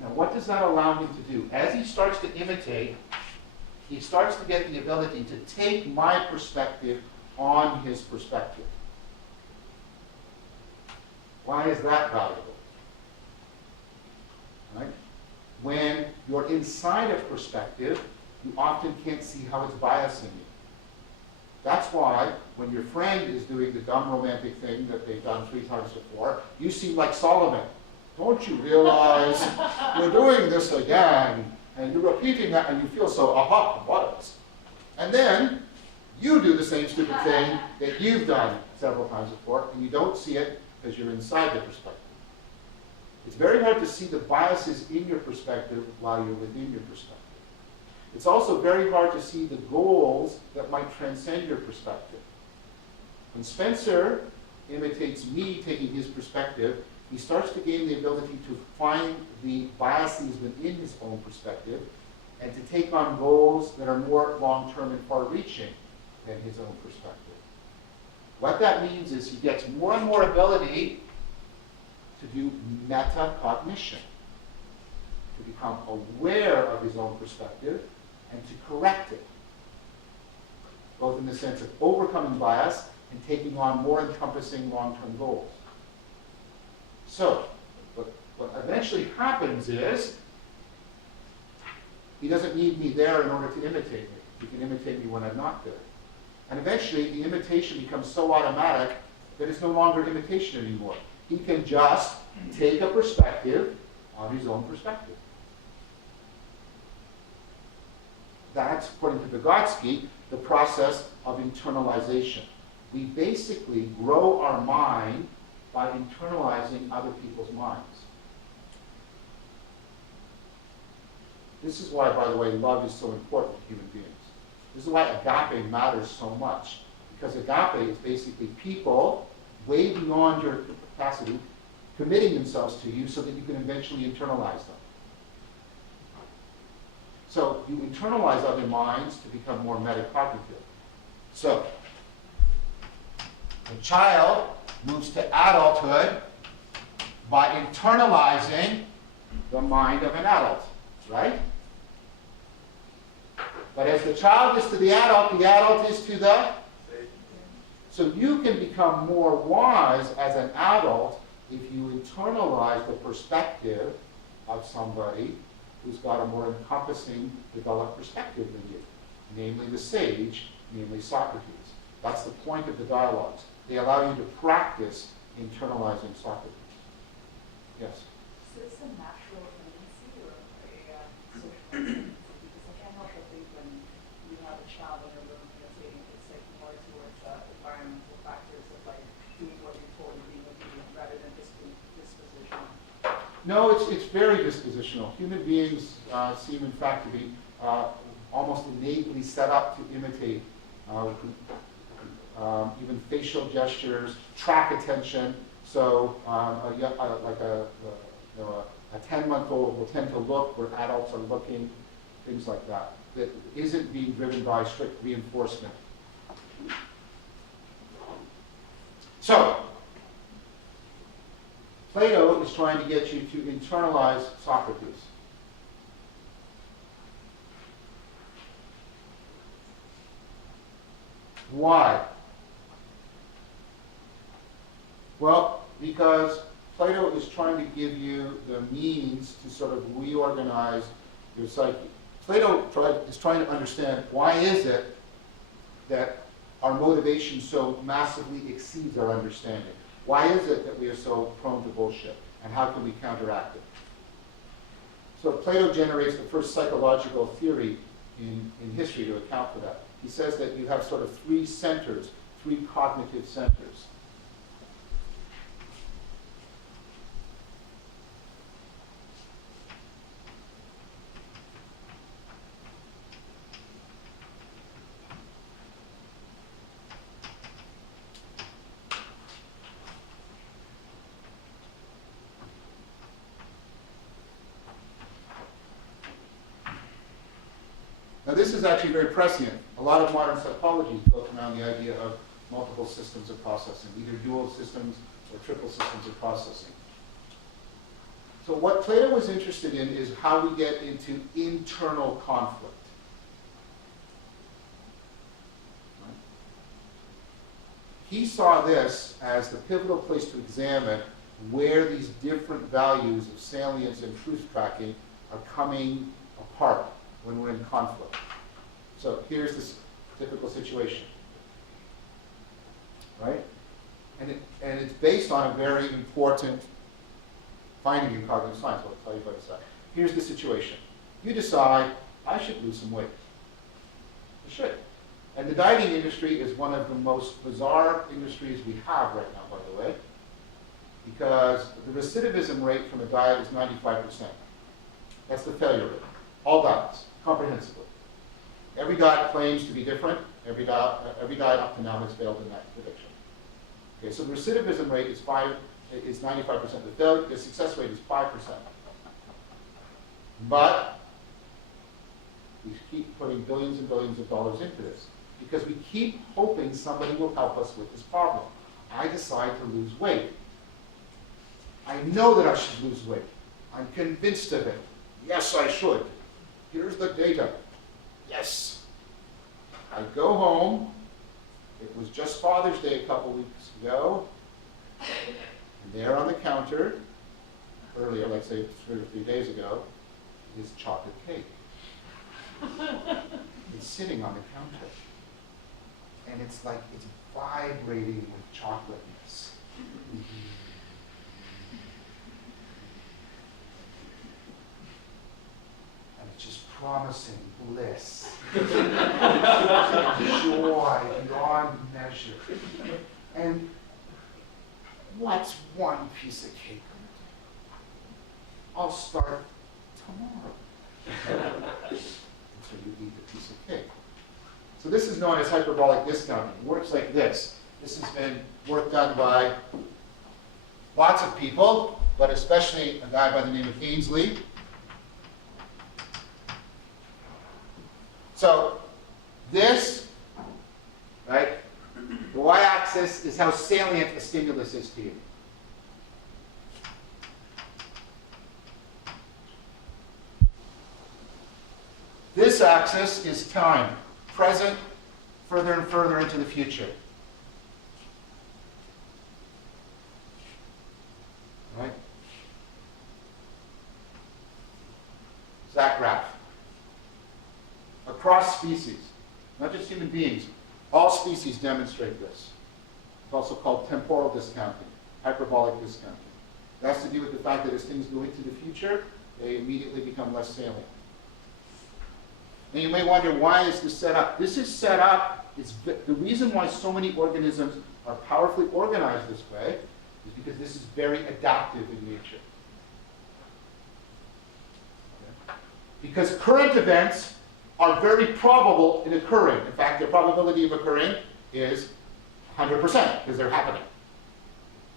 Now what does that allow him to do? As he starts to imitate, he starts to get the ability to take my perspective on his perspective. Why is that valuable? Right? When you're inside of perspective, you often can't see how it's biasing you. That's why when your friend is doing the dumb romantic thing that they've done 3 times before, you seem like Solomon. Don't you realize you're doing this again? And you're repeating that and you feel so, aha, what is? And then you do the same stupid thing that you've done several times before, and you don't see it because you're inside the perspective. It's very hard to see the biases in your perspective while you're within your perspective. It's also very hard to see the goals that might transcend your perspective. When Spencer imitates me taking his perspective, he starts to gain the ability to find the biases within his own perspective and to take on goals that are more long-term and far-reaching than his own perspective. What that means is he gets more and more ability to do metacognition, to become aware of his own perspective and to correct it, both in the sense of overcoming bias and taking on more encompassing long-term goals. So, what eventually happens is, he doesn't need me there in order to imitate me. He can imitate me when I'm not there. And eventually, the imitation becomes so automatic that it's no longer imitation anymore. He can just take a perspective on his own perspective. That's, according to Vygotsky, the process of internalization. We basically grow our mind by internalizing other people's minds. This is why, by the way, love is so important to human beings. This is why agape matters so much. Because agape is basically people way beyond your capacity committing themselves to you so that you can eventually internalize them. So you internalize other minds to become more metacognitive. So the child moves to adulthood by internalizing the mind of an adult, right? But as the child is to the adult is to the... So you can become more wise as an adult if you internalize the perspective of somebody who's got a more encompassing, developed perspective than you, namely the sage, namely Socrates. That's the point of the dialogues. They allow you to practice internalizing Socrates. Yes? So it's a natural tendency or a social tendency? Because I can't help but think when you have a child in a room imitating, it's like more towards environmental factors of like doing what you're told and being obedient rather than just being disposition. No, it's very dispositional. Human beings seem, in fact, to be almost innately set up to imitate even facial gestures, track attention. So, like a 10-month-old will tend to look where adults are looking, things like that. That isn't being driven by strict reinforcement. So, Plato is trying to get you to internalize Socrates. Why? Well, because Plato is trying to give you the means to sort of reorganize your psyche. Plato is trying to understand why is it that our motivation so massively exceeds our understanding. Why is it that we are so prone to bullshit? And how can we counteract it? So Plato generates the first psychological theory in history to account for that. He says that you have sort of three centers, three cognitive centers. Now this is actually very prescient. A lot of modern psychology is built around the idea of multiple systems of processing, either dual systems or triple systems of processing. So what Plato was interested in is how we get into internal conflict. Right? He saw this as the pivotal place to examine where these different values of salience and truth tracking are coming apart when we're in conflict. So here's this typical situation, right? And it's based on a very important finding in cognitive science. I'll tell you about that. Here's the situation. You decide, I should lose some weight. You should. And the dieting industry is one of the most bizarre industries we have right now, by the way, because the recidivism rate from a diet is 95%. That's the failure rate. All diets, comprehensively. Every diet claims to be different. Every diet up to now has failed in that prediction. Okay, so the recidivism rate is 95%. The success rate is 5%. But we keep putting billions and billions of dollars into this because we keep hoping somebody will help us with this problem. I decide to lose weight. I know that I should lose weight. I'm convinced of it. Yes, I should. Here's the data. Yes. I go home. It was just Father's Day a couple weeks ago. And there on the counter, earlier, let's say 2 or 3 days ago, is chocolate cake. It's sitting on the counter. And it's like, it's vibrating with chocolateness. And it's just promising bliss. Joy beyond measure. And what's one piece of cake going to do? I'll start tomorrow. So you eat the piece of cake. So this is known as hyperbolic discounting. It works like this. This has been work done by lots of people, but especially a guy by the name of Ainsley. So this, right, the y-axis is how salient a stimulus is to you. This axis is time, present, further and further into the future. Right? That graph. Across species, not just human beings, all species demonstrate this. It's also called temporal discounting, hyperbolic discounting. It has to do with the fact that as things go into the future, they immediately become less salient. Now you may wonder, why is this set up? This is set up, the reason why so many organisms are powerfully organized this way is because this is very adaptive in nature. Because current events are very probable in occurring. In fact, the probability of occurring is 100% because they're happening.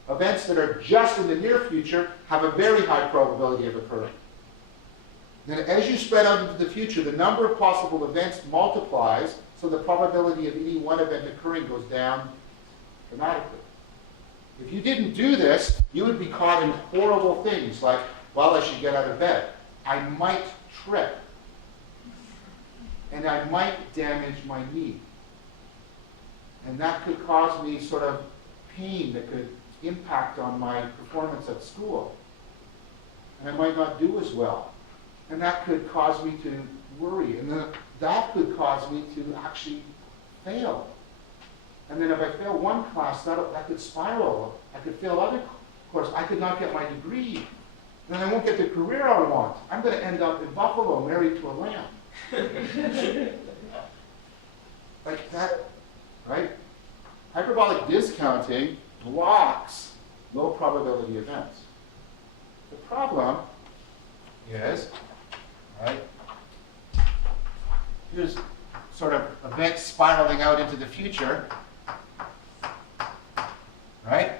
Events that are just in the near future have a very high probability of occurring. Then as you spread out into the future, the number of possible events multiplies, so the probability of any one event occurring goes down dramatically. If you didn't do this, you would be caught in horrible things like, well, I should get out of bed. I might trip. And I might damage my knee. And that could cause me sort of pain that could impact on my performance at school. And I might not do as well. And that could cause me to worry. And then that could cause me to actually fail. And then if I fail one class, that could spiral. I could fail other courses. I could not get my degree. Then I won't get the career I want. I'm going to end up in Buffalo married to a lamb. Like that, right? Hyperbolic discounting blocks low probability events. The problem is, right, here's sort of events spiraling out into the future, right?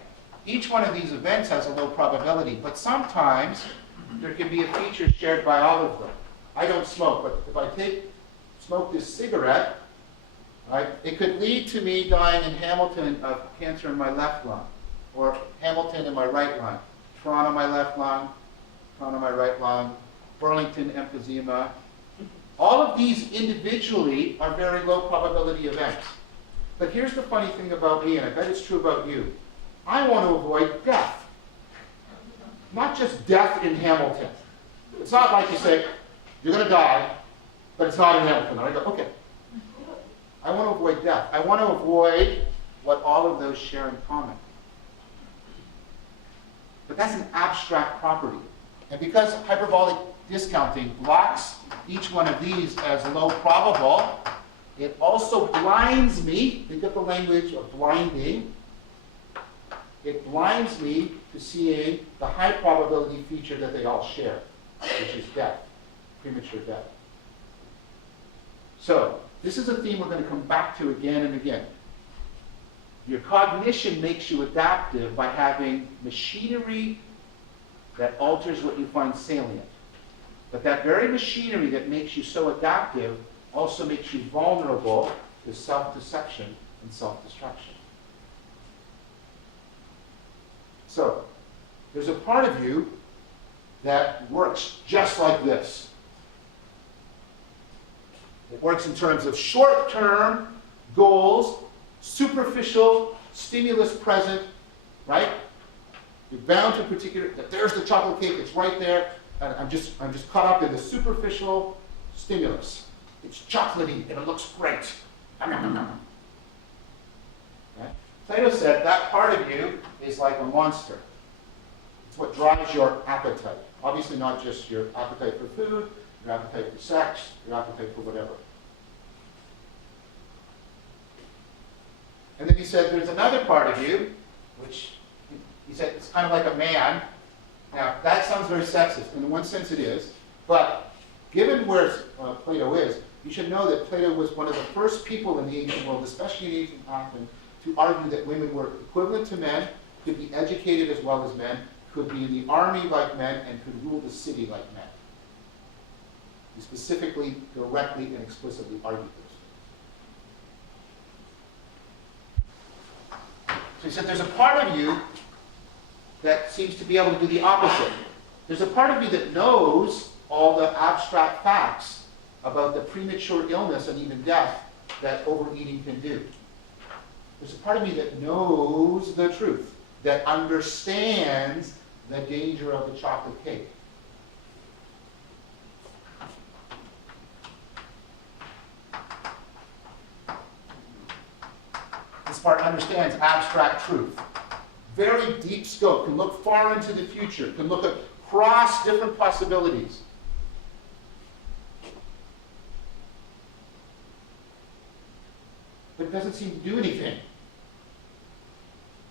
Each one of these events has a low probability, but sometimes there can be a feature shared by all of them. I don't smoke, but if I smoke this cigarette, right, it could lead to me dying in Hamilton of cancer in my left lung, or Hamilton in my right lung, Toronto my left lung, Toronto my right lung, Burlington emphysema. All of these individually are very low probability events. But here's the funny thing about me, and I bet it's true about you. I want to avoid death. Not just death in Hamilton. It's not like you say, you're going to die, but it's not in Hamilton. And I go, okay. I want to avoid death. I want to avoid what all of those share in common. But that's an abstract property. And because hyperbolic discounting blocks each one of these as low probable, it also blinds me. Think of the language of blinding. It blinds me to seeing the high probability feature that they all share, which is death, premature death. So, this is a theme we're going to come back to again and again. Your cognition makes you adaptive by having machinery that alters what you find salient. But that very machinery that makes you so adaptive also makes you vulnerable to self-deception and self-destruction. So, there's a part of you that works just like this. It works in terms of short-term goals, superficial stimulus present, right? You're bound to particular, there's the chocolate cake, it's right there, and I'm just caught up in the superficial stimulus. It's chocolatey, and it looks great. Right? Plato said that part of you is like a monster. It's what drives your appetite. Obviously not just your appetite for food, your appetite for sex, your appetite for whatever. And then he said there's another part of you, which he said it's kind of like a man. Now, that sounds very sexist. In one sense it is. But given where Plato is, you should know that Plato was one of the first people in the ancient world, especially in ancient Athens, to argue that women were equivalent to men, could be educated as well as men, could be in the army like men, and could rule the city like men. He specifically, directly, and explicitly argued this. So he said there's a part of you that seems to be able to do the opposite. There's a part of you that knows all the abstract facts about the premature illness and even death that overeating can do. There's a part of me that knows the truth, that understands the danger of the chocolate cake. This part understands abstract truth. Very deep scope, can look far into the future, can look across different possibilities. But it doesn't seem to do anything.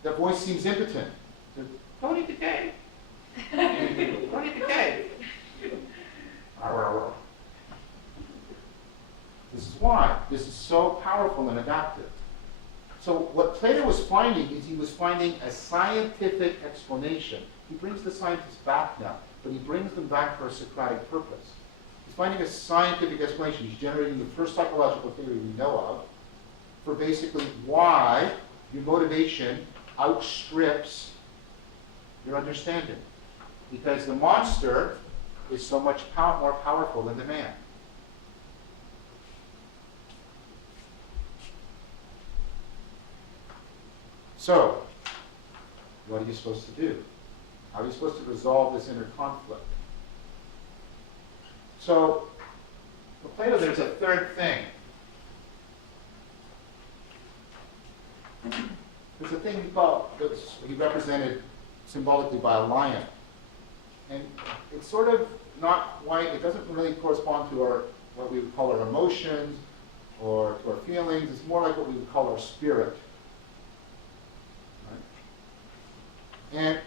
That voice seems impotent. Don't eat the cake. Don't eat the cake. this is so powerful and adaptive. So what Plato was finding is he was finding a scientific explanation. He brings the scientists back now, but he brings them back for a Socratic purpose. He's finding a scientific explanation. He's generating the first psychological theory we know of for basically why your motivation outstrips your understanding. Because the monster is so much more powerful than the man. So, what are you supposed to do? How are you supposed to resolve this inner conflict? So, for Plato, there's a third thing. There's a thing he represented symbolically by a lion. And it's sort of not quite, it doesn't really correspond to what we would call our emotions or to our feelings. It's more like what we would call our spirit. Right? And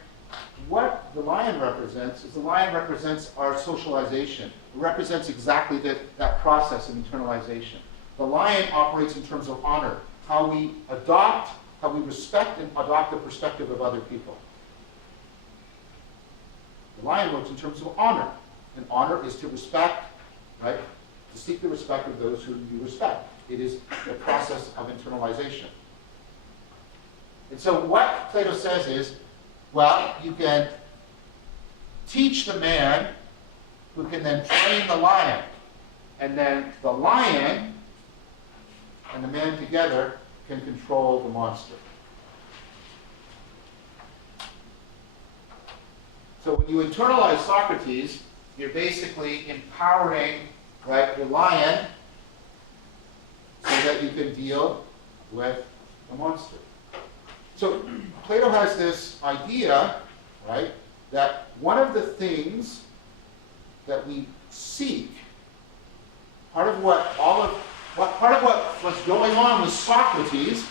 what the lion represents is the lion represents our socialization. It represents exactly that process of internalization. The lion operates in terms of honor, how we respect and adopt the perspective of other people. The lion works in terms of honor. And honor is to respect, right? To seek the respect of those who you respect. It is the process of internalization. And so what Plato says is, well, you can teach the man who can then train the lion. And then the lion and the man together can control the monster. So when you internalize Socrates, you're basically empowering, right, the lion so that you can deal with the monster. So Plato has this idea, right, that one of the things that we seek, part of what was going on with Socrates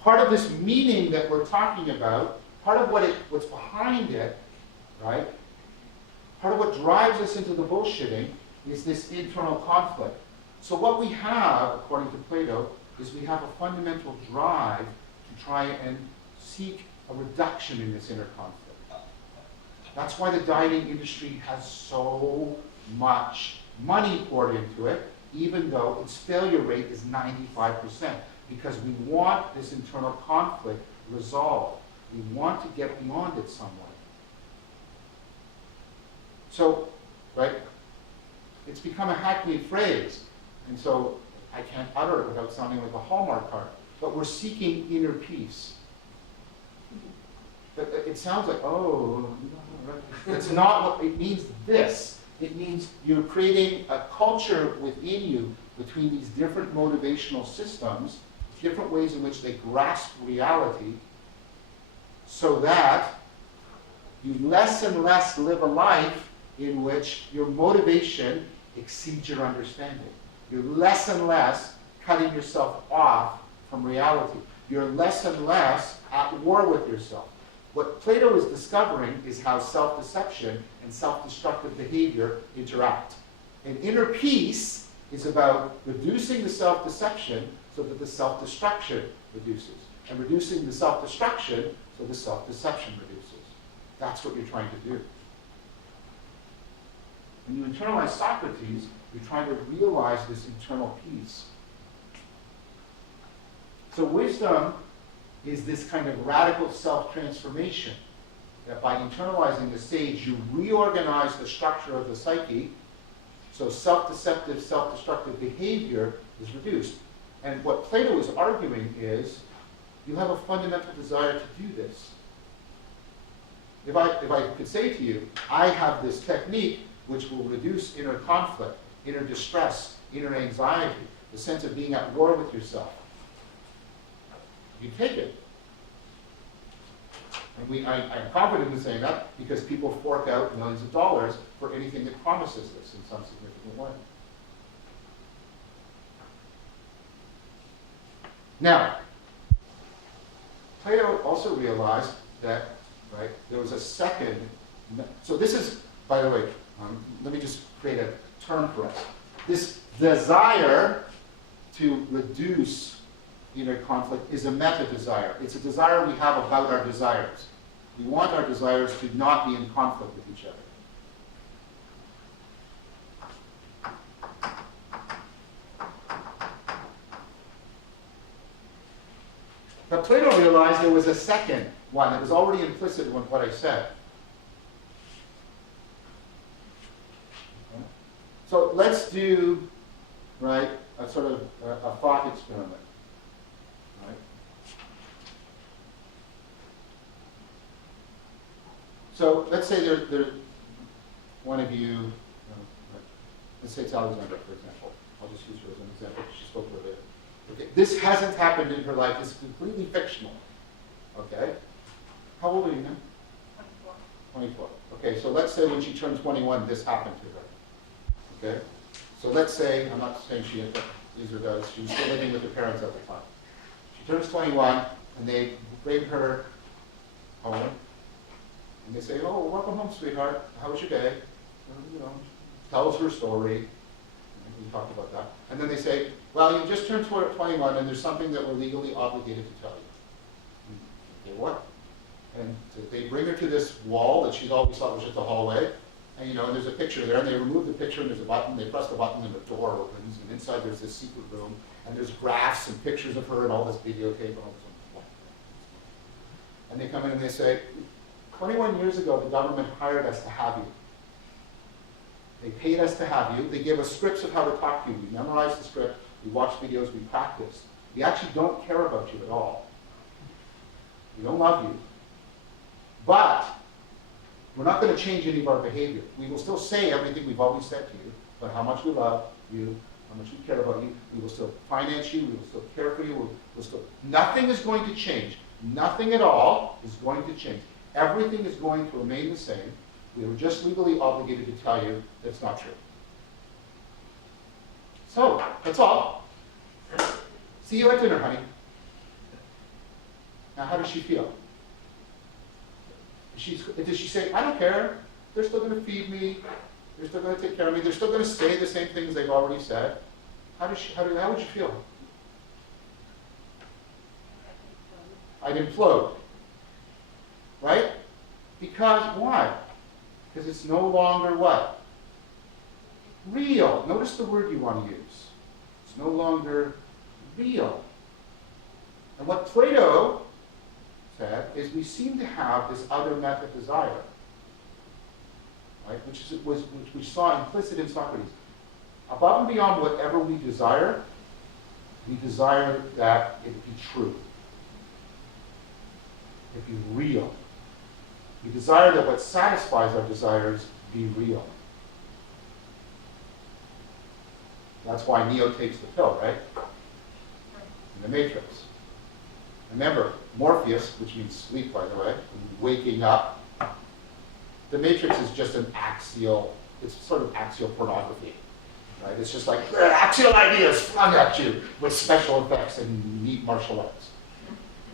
part of this meaning that we're talking about, part of what's behind it, right? Part of what drives us into the bullshitting is this internal conflict. So what we have, according to Plato, is we have a fundamental drive to try and seek a reduction in this inner conflict. That's why the dieting industry has so much money poured into it, even though its failure rate is 95%. Because we want this internal conflict resolved. We want to get beyond it some way. So, right, it's become a hackneyed phrase, and so I can't utter it without sounding like a Hallmark card. But we're seeking inner peace. But it sounds like, oh, it's not what it means. This. It means you're creating a culture within you between these different motivational systems, different ways in which they grasp reality, so that you less and less live a life in which your motivation exceeds your understanding. You're less and less cutting yourself off from reality. You're less and less at war with yourself. What Plato is discovering is how self-deception and self-destructive behavior interact. And inner peace is about reducing the self-deception so that the self-destruction reduces. And reducing the self-destruction so the self-deception reduces. That's what you're trying to do. When you internalize Socrates, you're trying to realize this internal peace. So wisdom is this kind of radical self-transformation, that by internalizing the sage, you reorganize the structure of the psyche, so self-deceptive, self-destructive behavior is reduced. And what Plato is arguing is, you have a fundamental desire to do this. If I could say to you, I have this technique which will reduce inner conflict, inner distress, inner anxiety, the sense of being at war with yourself, you take it. And I'm confident in saying that because people fork out millions of dollars for anything that promises this in some significant way. Now, Plato also realized that, right, there was a second So this is, by the way, let me just create a term for us. This desire to reduce inner conflict is a meta-desire. It's a desire we have about our desires. We want our desires to not be in conflict with each other. But Plato realized there was a second one that was already implicit in what I said. So let's do, right, a sort of a thought experiment. Right? So let's say there one of you, let's say it's Alexandra, for example. I'll just use her as an example. She spoke for a bit. Okay, this hasn't happened in her life. This is completely fictional. Okay? How old are you now? 24. 24. Okay, so let's say when she turned 21, this happened to her. Okay? So let's say, I'm not saying she either does, she was still living with her parents at the time. She turns 21, and they bring her home, and they say, oh, welcome home, sweetheart. How was your day? And, you know, tells her story. We talked about that. And then they say, well, you just turned 21, and there's something that we're legally obligated to tell you. Okay, what? And so they bring her to this wall that she's always thought was just a hallway. And, you know, and there's a picture there, and they remove the picture, and there's a button. They press the button, and the door opens. And inside there's this secret room, and there's graphs and pictures of her and all this videotape and all this. And they come in and they say, 21 years ago, the government hired us to have you. They paid us to have you. They gave us scripts of how to talk to you. We memorized the script. We watched videos. We practiced. We actually don't care about you at all. We don't love you. But we're not going to change any of our behavior. We will still say everything we've always said to you, but how much we love you, how much we care about you. We will still finance you. We will still care for you. We'll still, nothing is going to change. Nothing at all is going to change. Everything is going to remain the same. We were just legally obligated to tell you that's not true. So, that's all. See you at dinner, honey. Now, how does she feel? Does she say, I don't care. They're still going to feed me. They're still going to take care of me. They're still going to say the same things they've already said. How would you feel? I'd implode. Right? Because why? Because it's no longer what? Real. Notice the word you want to use. It's no longer real. And what Plato said is we seem to have this other meta desire, right? Which we saw implicit in Socrates. Above and beyond whatever we desire that it be true. It be real. We desire that what satisfies our desires be real. That's why Neo takes the pill, right? In the Matrix. Remember, Morpheus, which means sleep, by the way, waking up. The Matrix is just an axial, it's sort of axial pornography, right? It's just like axial ideas flung at you with special effects and neat martial arts.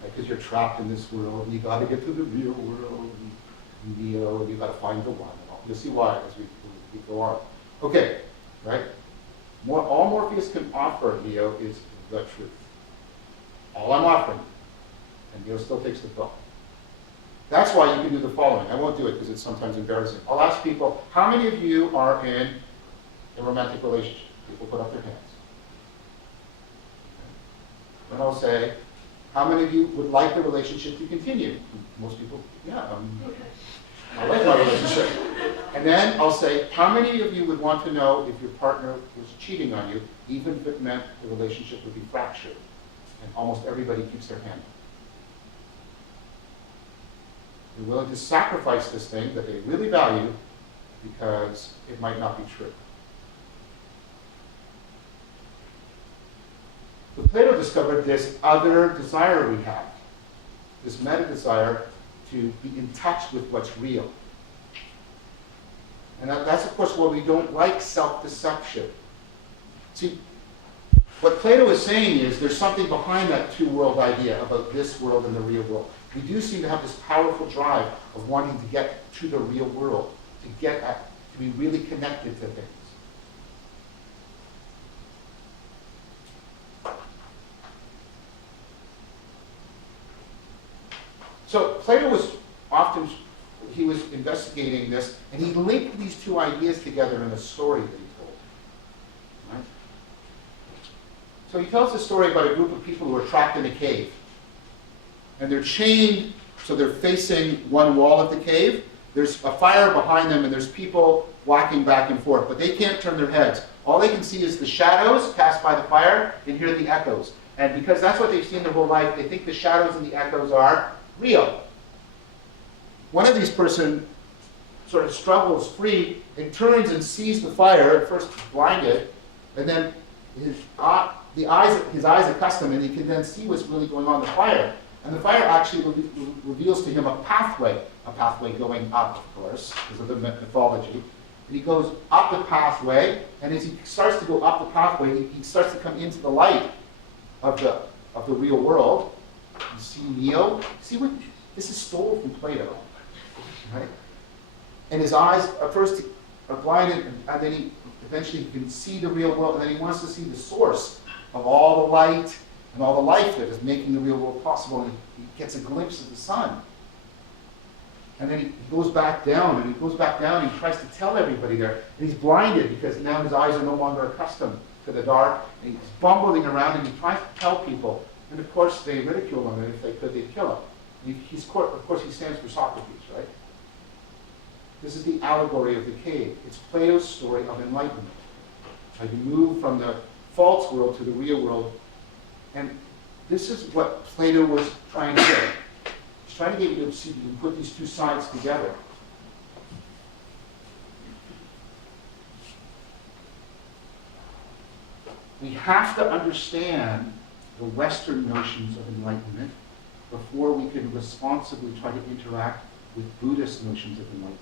Because you're trapped in this world, and you got to get to the real world, and Neo, and you got to find the one. You'll see why as we go on. Okay, right? All Morpheus can offer Neo is the truth. All I'm offering, and Neo still takes the pill. That's why you can do the following. I won't do it because it's sometimes embarrassing. I'll ask people, how many of you are in a romantic relationship? People put up their hands. Then I'll say, how many of you would like the relationship to continue? Most people, yeah, I like my relationship. And then I'll say, how many of you would want to know if your partner was cheating on you, even if it meant the relationship would be fractured? And almost everybody keeps their hand up. They're willing to sacrifice this thing that they really value because it might not be true. But Plato discovered this other desire we have, this meta-desire to be in touch with what's real. And that's, of course, why we don't like self-deception. See, what Plato is saying is there's something behind that two-world idea about this world and the real world. We do seem to have this powerful drive of wanting to get to the real world, to be really connected to things. So Plato was he was investigating this, and he linked these two ideas together in a story that he told. Right? So he tells a story about a group of people who are trapped in a cave. And they're chained, so they're facing one wall of the cave. There's a fire behind them, and there's people walking back and forth, but they can't turn their heads. All they can see is the shadows cast by the fire and hear the echoes. And because that's what they've seen their whole life, they think the shadows and the echoes are real. One of these person sort of struggles free and turns and sees the fire, at first blinded, and then his eyes accustom, and he can then see what's really going on in the fire. And the fire actually reveals to him a pathway going up, of course, because of the mythology. And he goes up the pathway, and as he starts to go up the pathway, he starts to come into the light of the real world. You see Neo. See what this is stolen from Plato, right? And his eyes at first are blinded, and then he eventually can see the real world, and then he wants to see the source of all the light and all the life that is making the real world possible, and he gets a glimpse of the sun. And then he goes back down, and he tries to tell everybody there, and he's blinded because now his eyes are no longer accustomed to the dark, and he's bumbling around, and he tries to tell people, and of course they ridicule him, and if they could, they'd kill him. Of course he stands for Socrates, right? This is the allegory of the cave. It's Plato's story of enlightenment. How you move from the false world to the real world. And this is what Plato was trying to get. He's trying to get you to see, you can put these two sides together. We have to understand the Western notions of enlightenment before we can responsibly try to interact with Buddhist notions of enlightenment.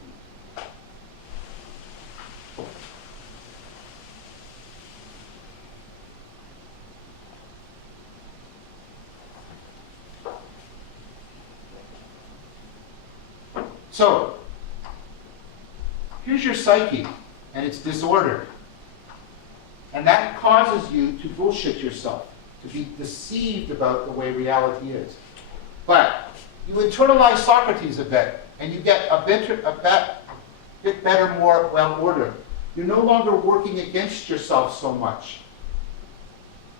So, here's your psyche, and it's disordered. And that causes you to bullshit yourself, to be deceived about the way reality is. But you internalize Socrates a bit, and you get a bit better, more well-ordered. You're no longer working against yourself so much.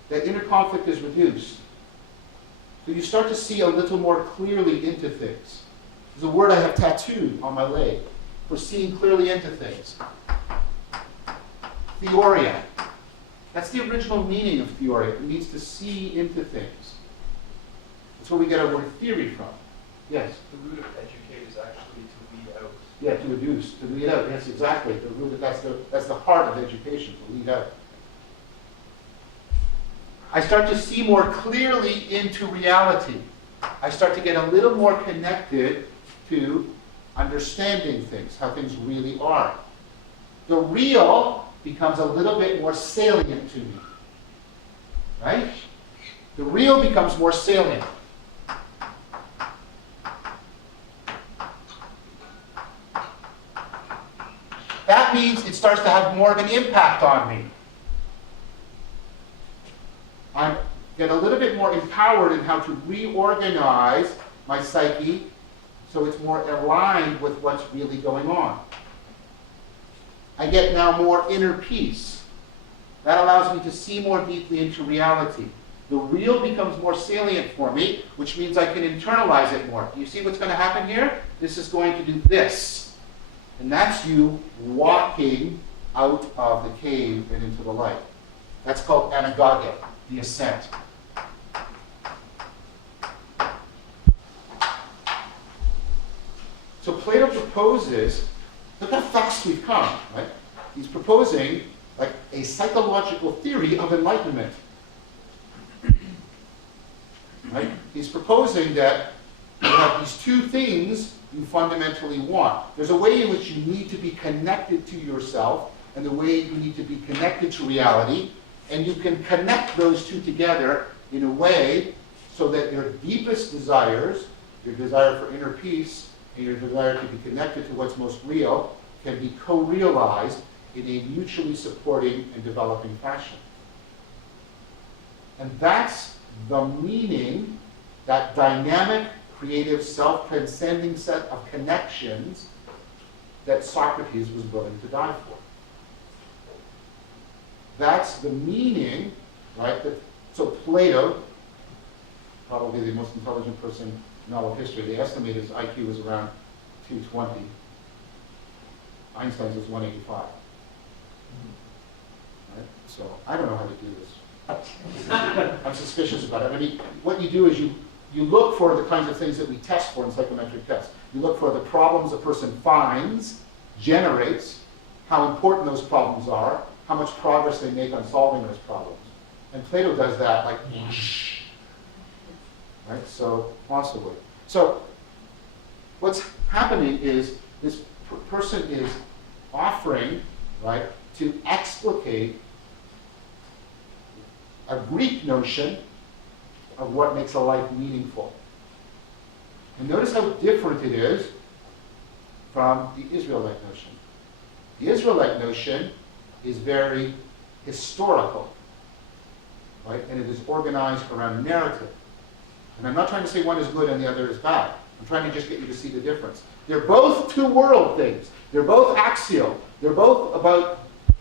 The inner conflict is reduced. So you start to see a little more clearly into things. There's a word I have tattooed on my leg for seeing clearly into things. Theoria. That's the original meaning of theoria. It means to see into things. That's where we get our word theory from. Yes? The root of educate is actually to lead out. Yeah, to reduce, to lead out. Yes, exactly. The root of, that's the heart of education, to lead out. I start to see more clearly into reality. I start to get a little more connected to understanding things, how things really are. The real becomes a little bit more salient to me. Right? The real becomes more salient. That means it starts to have more of an impact on me. I get a little bit more empowered in how to reorganize my psyche so it's more aligned with what's really going on. I get now more inner peace. That allows me to see more deeply into reality. The real becomes more salient for me, which means I can internalize it more. Do you see what's going to happen here? This is going to do this. And that's you walking out of the cave and into the light. That's called anagoge, the ascent. So Plato proposes, look how fast we've come, right? He's proposing like a psychological theory of enlightenment. Right? He's proposing that you have these two things you fundamentally want. There's a way in which you need to be connected to yourself and the way you need to be connected to reality. And you can connect those two together in a way so that your deepest desires, your desire for inner peace and your desire to be connected to what's most real, can be co-realized in a mutually supporting and developing fashion. And that's the meaning, that dynamic, creative, self-transcending set of connections that Socrates was willing to die for. That's the meaning, right? So Plato, probably the most intelligent person in all of history, they estimate his IQ was around 220. Einstein's was 185. Right? So I don't know how to do this. I'm suspicious about it. I mean, what you do is you look for the kinds of things that we test for in psychometric tests. You look for the problems a person finds, generates, how important those problems are, how much progress they make on solving those problems. And Plato does that like whoosh, right? So possibly. So what's happening is this person is offering, right, to explicate a Greek notion of what makes a life meaningful. And notice how different it is from the Israelite notion. The Israelite notion is very historical, right? And it is organized around narrative. And I'm not trying to say one is good and the other is bad. I'm trying to just get you to see the difference. They're both two-world things. They're both axial. They're both about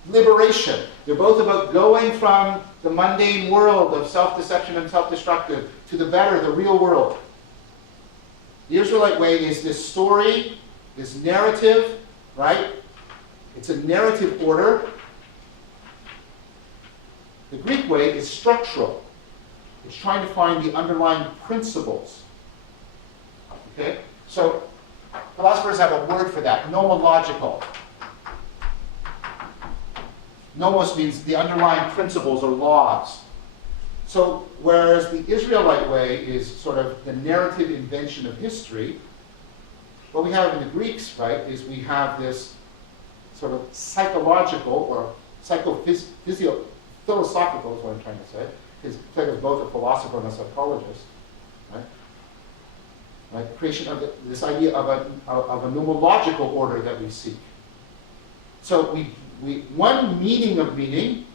liberation. They're both about going from the mundane world of self-deception and self-destructive to the better, the real world. The Israelite way is this story, this narrative, right? It's a narrative order. The Greek way is structural. It's trying to find the underlying principles. Okay? So philosophers have a word for that, nomological. Nomos means the underlying principles or laws. So whereas the Israelite way is sort of the narrative invention of history, what we have in the Greeks, right, is we have this sort of psychological or philosophical is what I'm trying to say, because Plato's both a philosopher and a psychologist, right? Right? Creation of this idea of a nomological order that we seek. So one meaning of meaning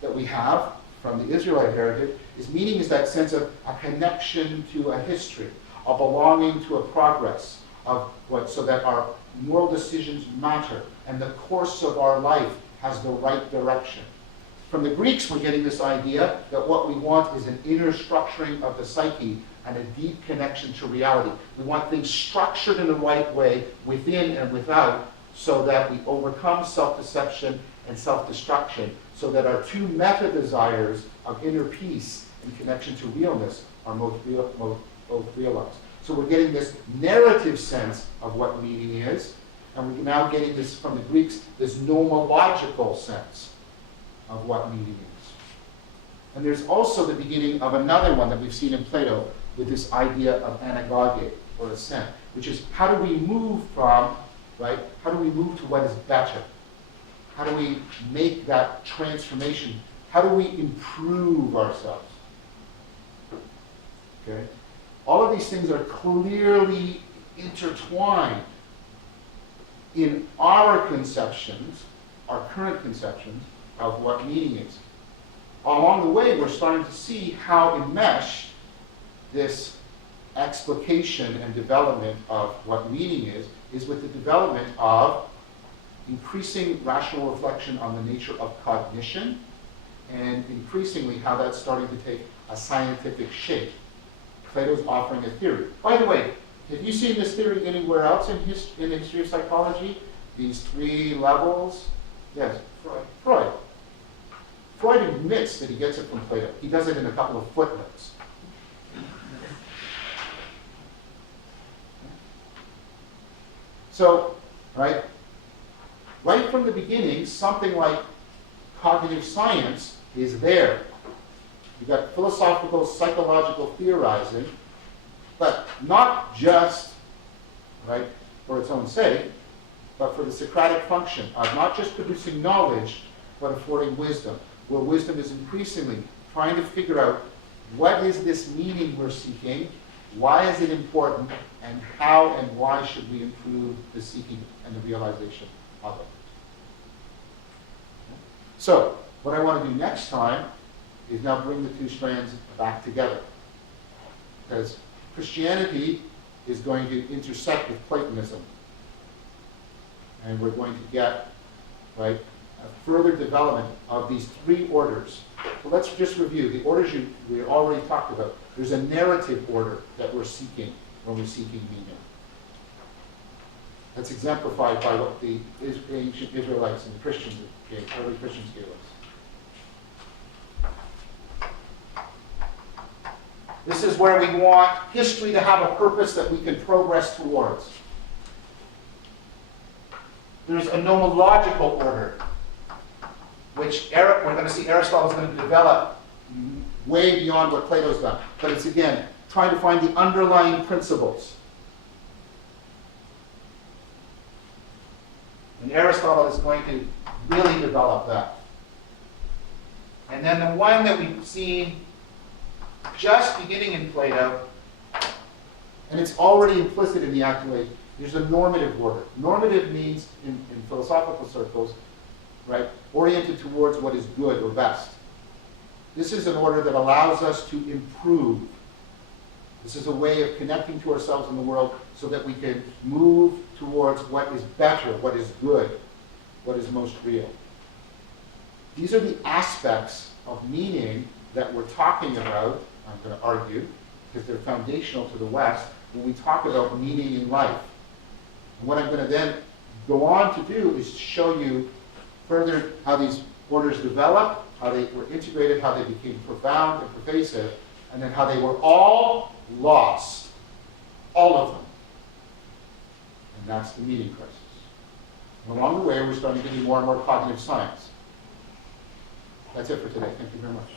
that we have from the Israelite heritage is meaning is that sense of a connection to a history, a belonging to a progress, of what, so that our moral decisions matter and the course of our life has the right direction. From the Greeks, we're getting this idea that what we want is an inner structuring of the psyche and a deep connection to reality. We want things structured in the right way, within and without, so that we overcome self-deception and self-destruction, so that our two meta-desires of inner peace and connection to realness are both realized. So we're getting this narrative sense of what meaning is, and we're now getting this from the Greeks, this nomological sense of what meaning is. And there's also the beginning of another one that we've seen in Plato with this idea of anagoge, or ascent, which is how do we move from, right, how do we move to what is better? How do we make that transformation? How do we improve ourselves? Okay? All of these things are clearly intertwined in our conceptions, our current conceptions, of what meaning is. Along the way, we're starting to see how enmeshed this explication and development of what meaning is with the development of increasing rational reflection on the nature of cognition, and increasingly how that's starting to take a scientific shape. Plato's offering a theory. By the way, have you seen this theory anywhere else in the history of psychology? These three levels? Yes, Freud. Freud admits that he gets it from Plato. He does it in a couple of footnotes. So, right from the beginning, something like cognitive science is there. You've got philosophical, psychological theorizing, but not just, right, for its own sake, but for the Socratic function of not just producing knowledge, but affording wisdom. where wisdom is increasingly trying to figure out what is this meaning we're seeking, why is it important, and how and why should we improve the seeking and the realization of it. So, what I want to do next time is now bring the two strands back together. Because Christianity is going to intersect with Platonism. And we're going to get, right, a further development of these three orders. So let's just review. The orders we already talked about. There's a narrative order that we're seeking when we're seeking meaning. That's exemplified by what the ancient Israelites and the Christians gave, early Christians gave us. This is where we want history to have a purpose that we can progress towards. There's a nomological order, which we're going to see Aristotle's going to develop way beyond what Plato's done. But it's, again, trying to find the underlying principles. And Aristotle is going to really develop that. And then the one that we've seen just beginning in Plato, and it's already implicit in the Accolade, there's a normative order. Normative means, in philosophical circles, right, oriented towards what is good or best. This is an order that allows us to improve. This is a way of connecting to ourselves in the world so that we can move towards what is better, what is good, what is most real. These are the aspects of meaning that we're talking about, I'm going to argue, because they're foundational to the West, when we talk about meaning in life. And what I'm going to then go on to do is show you further how these orders developed, how they were integrated, how they became profound and pervasive, and then how they were all lost. All of them. And that's the meaning crisis. And along the way, we're starting to do more and more cognitive science. That's it for today. Thank you very much.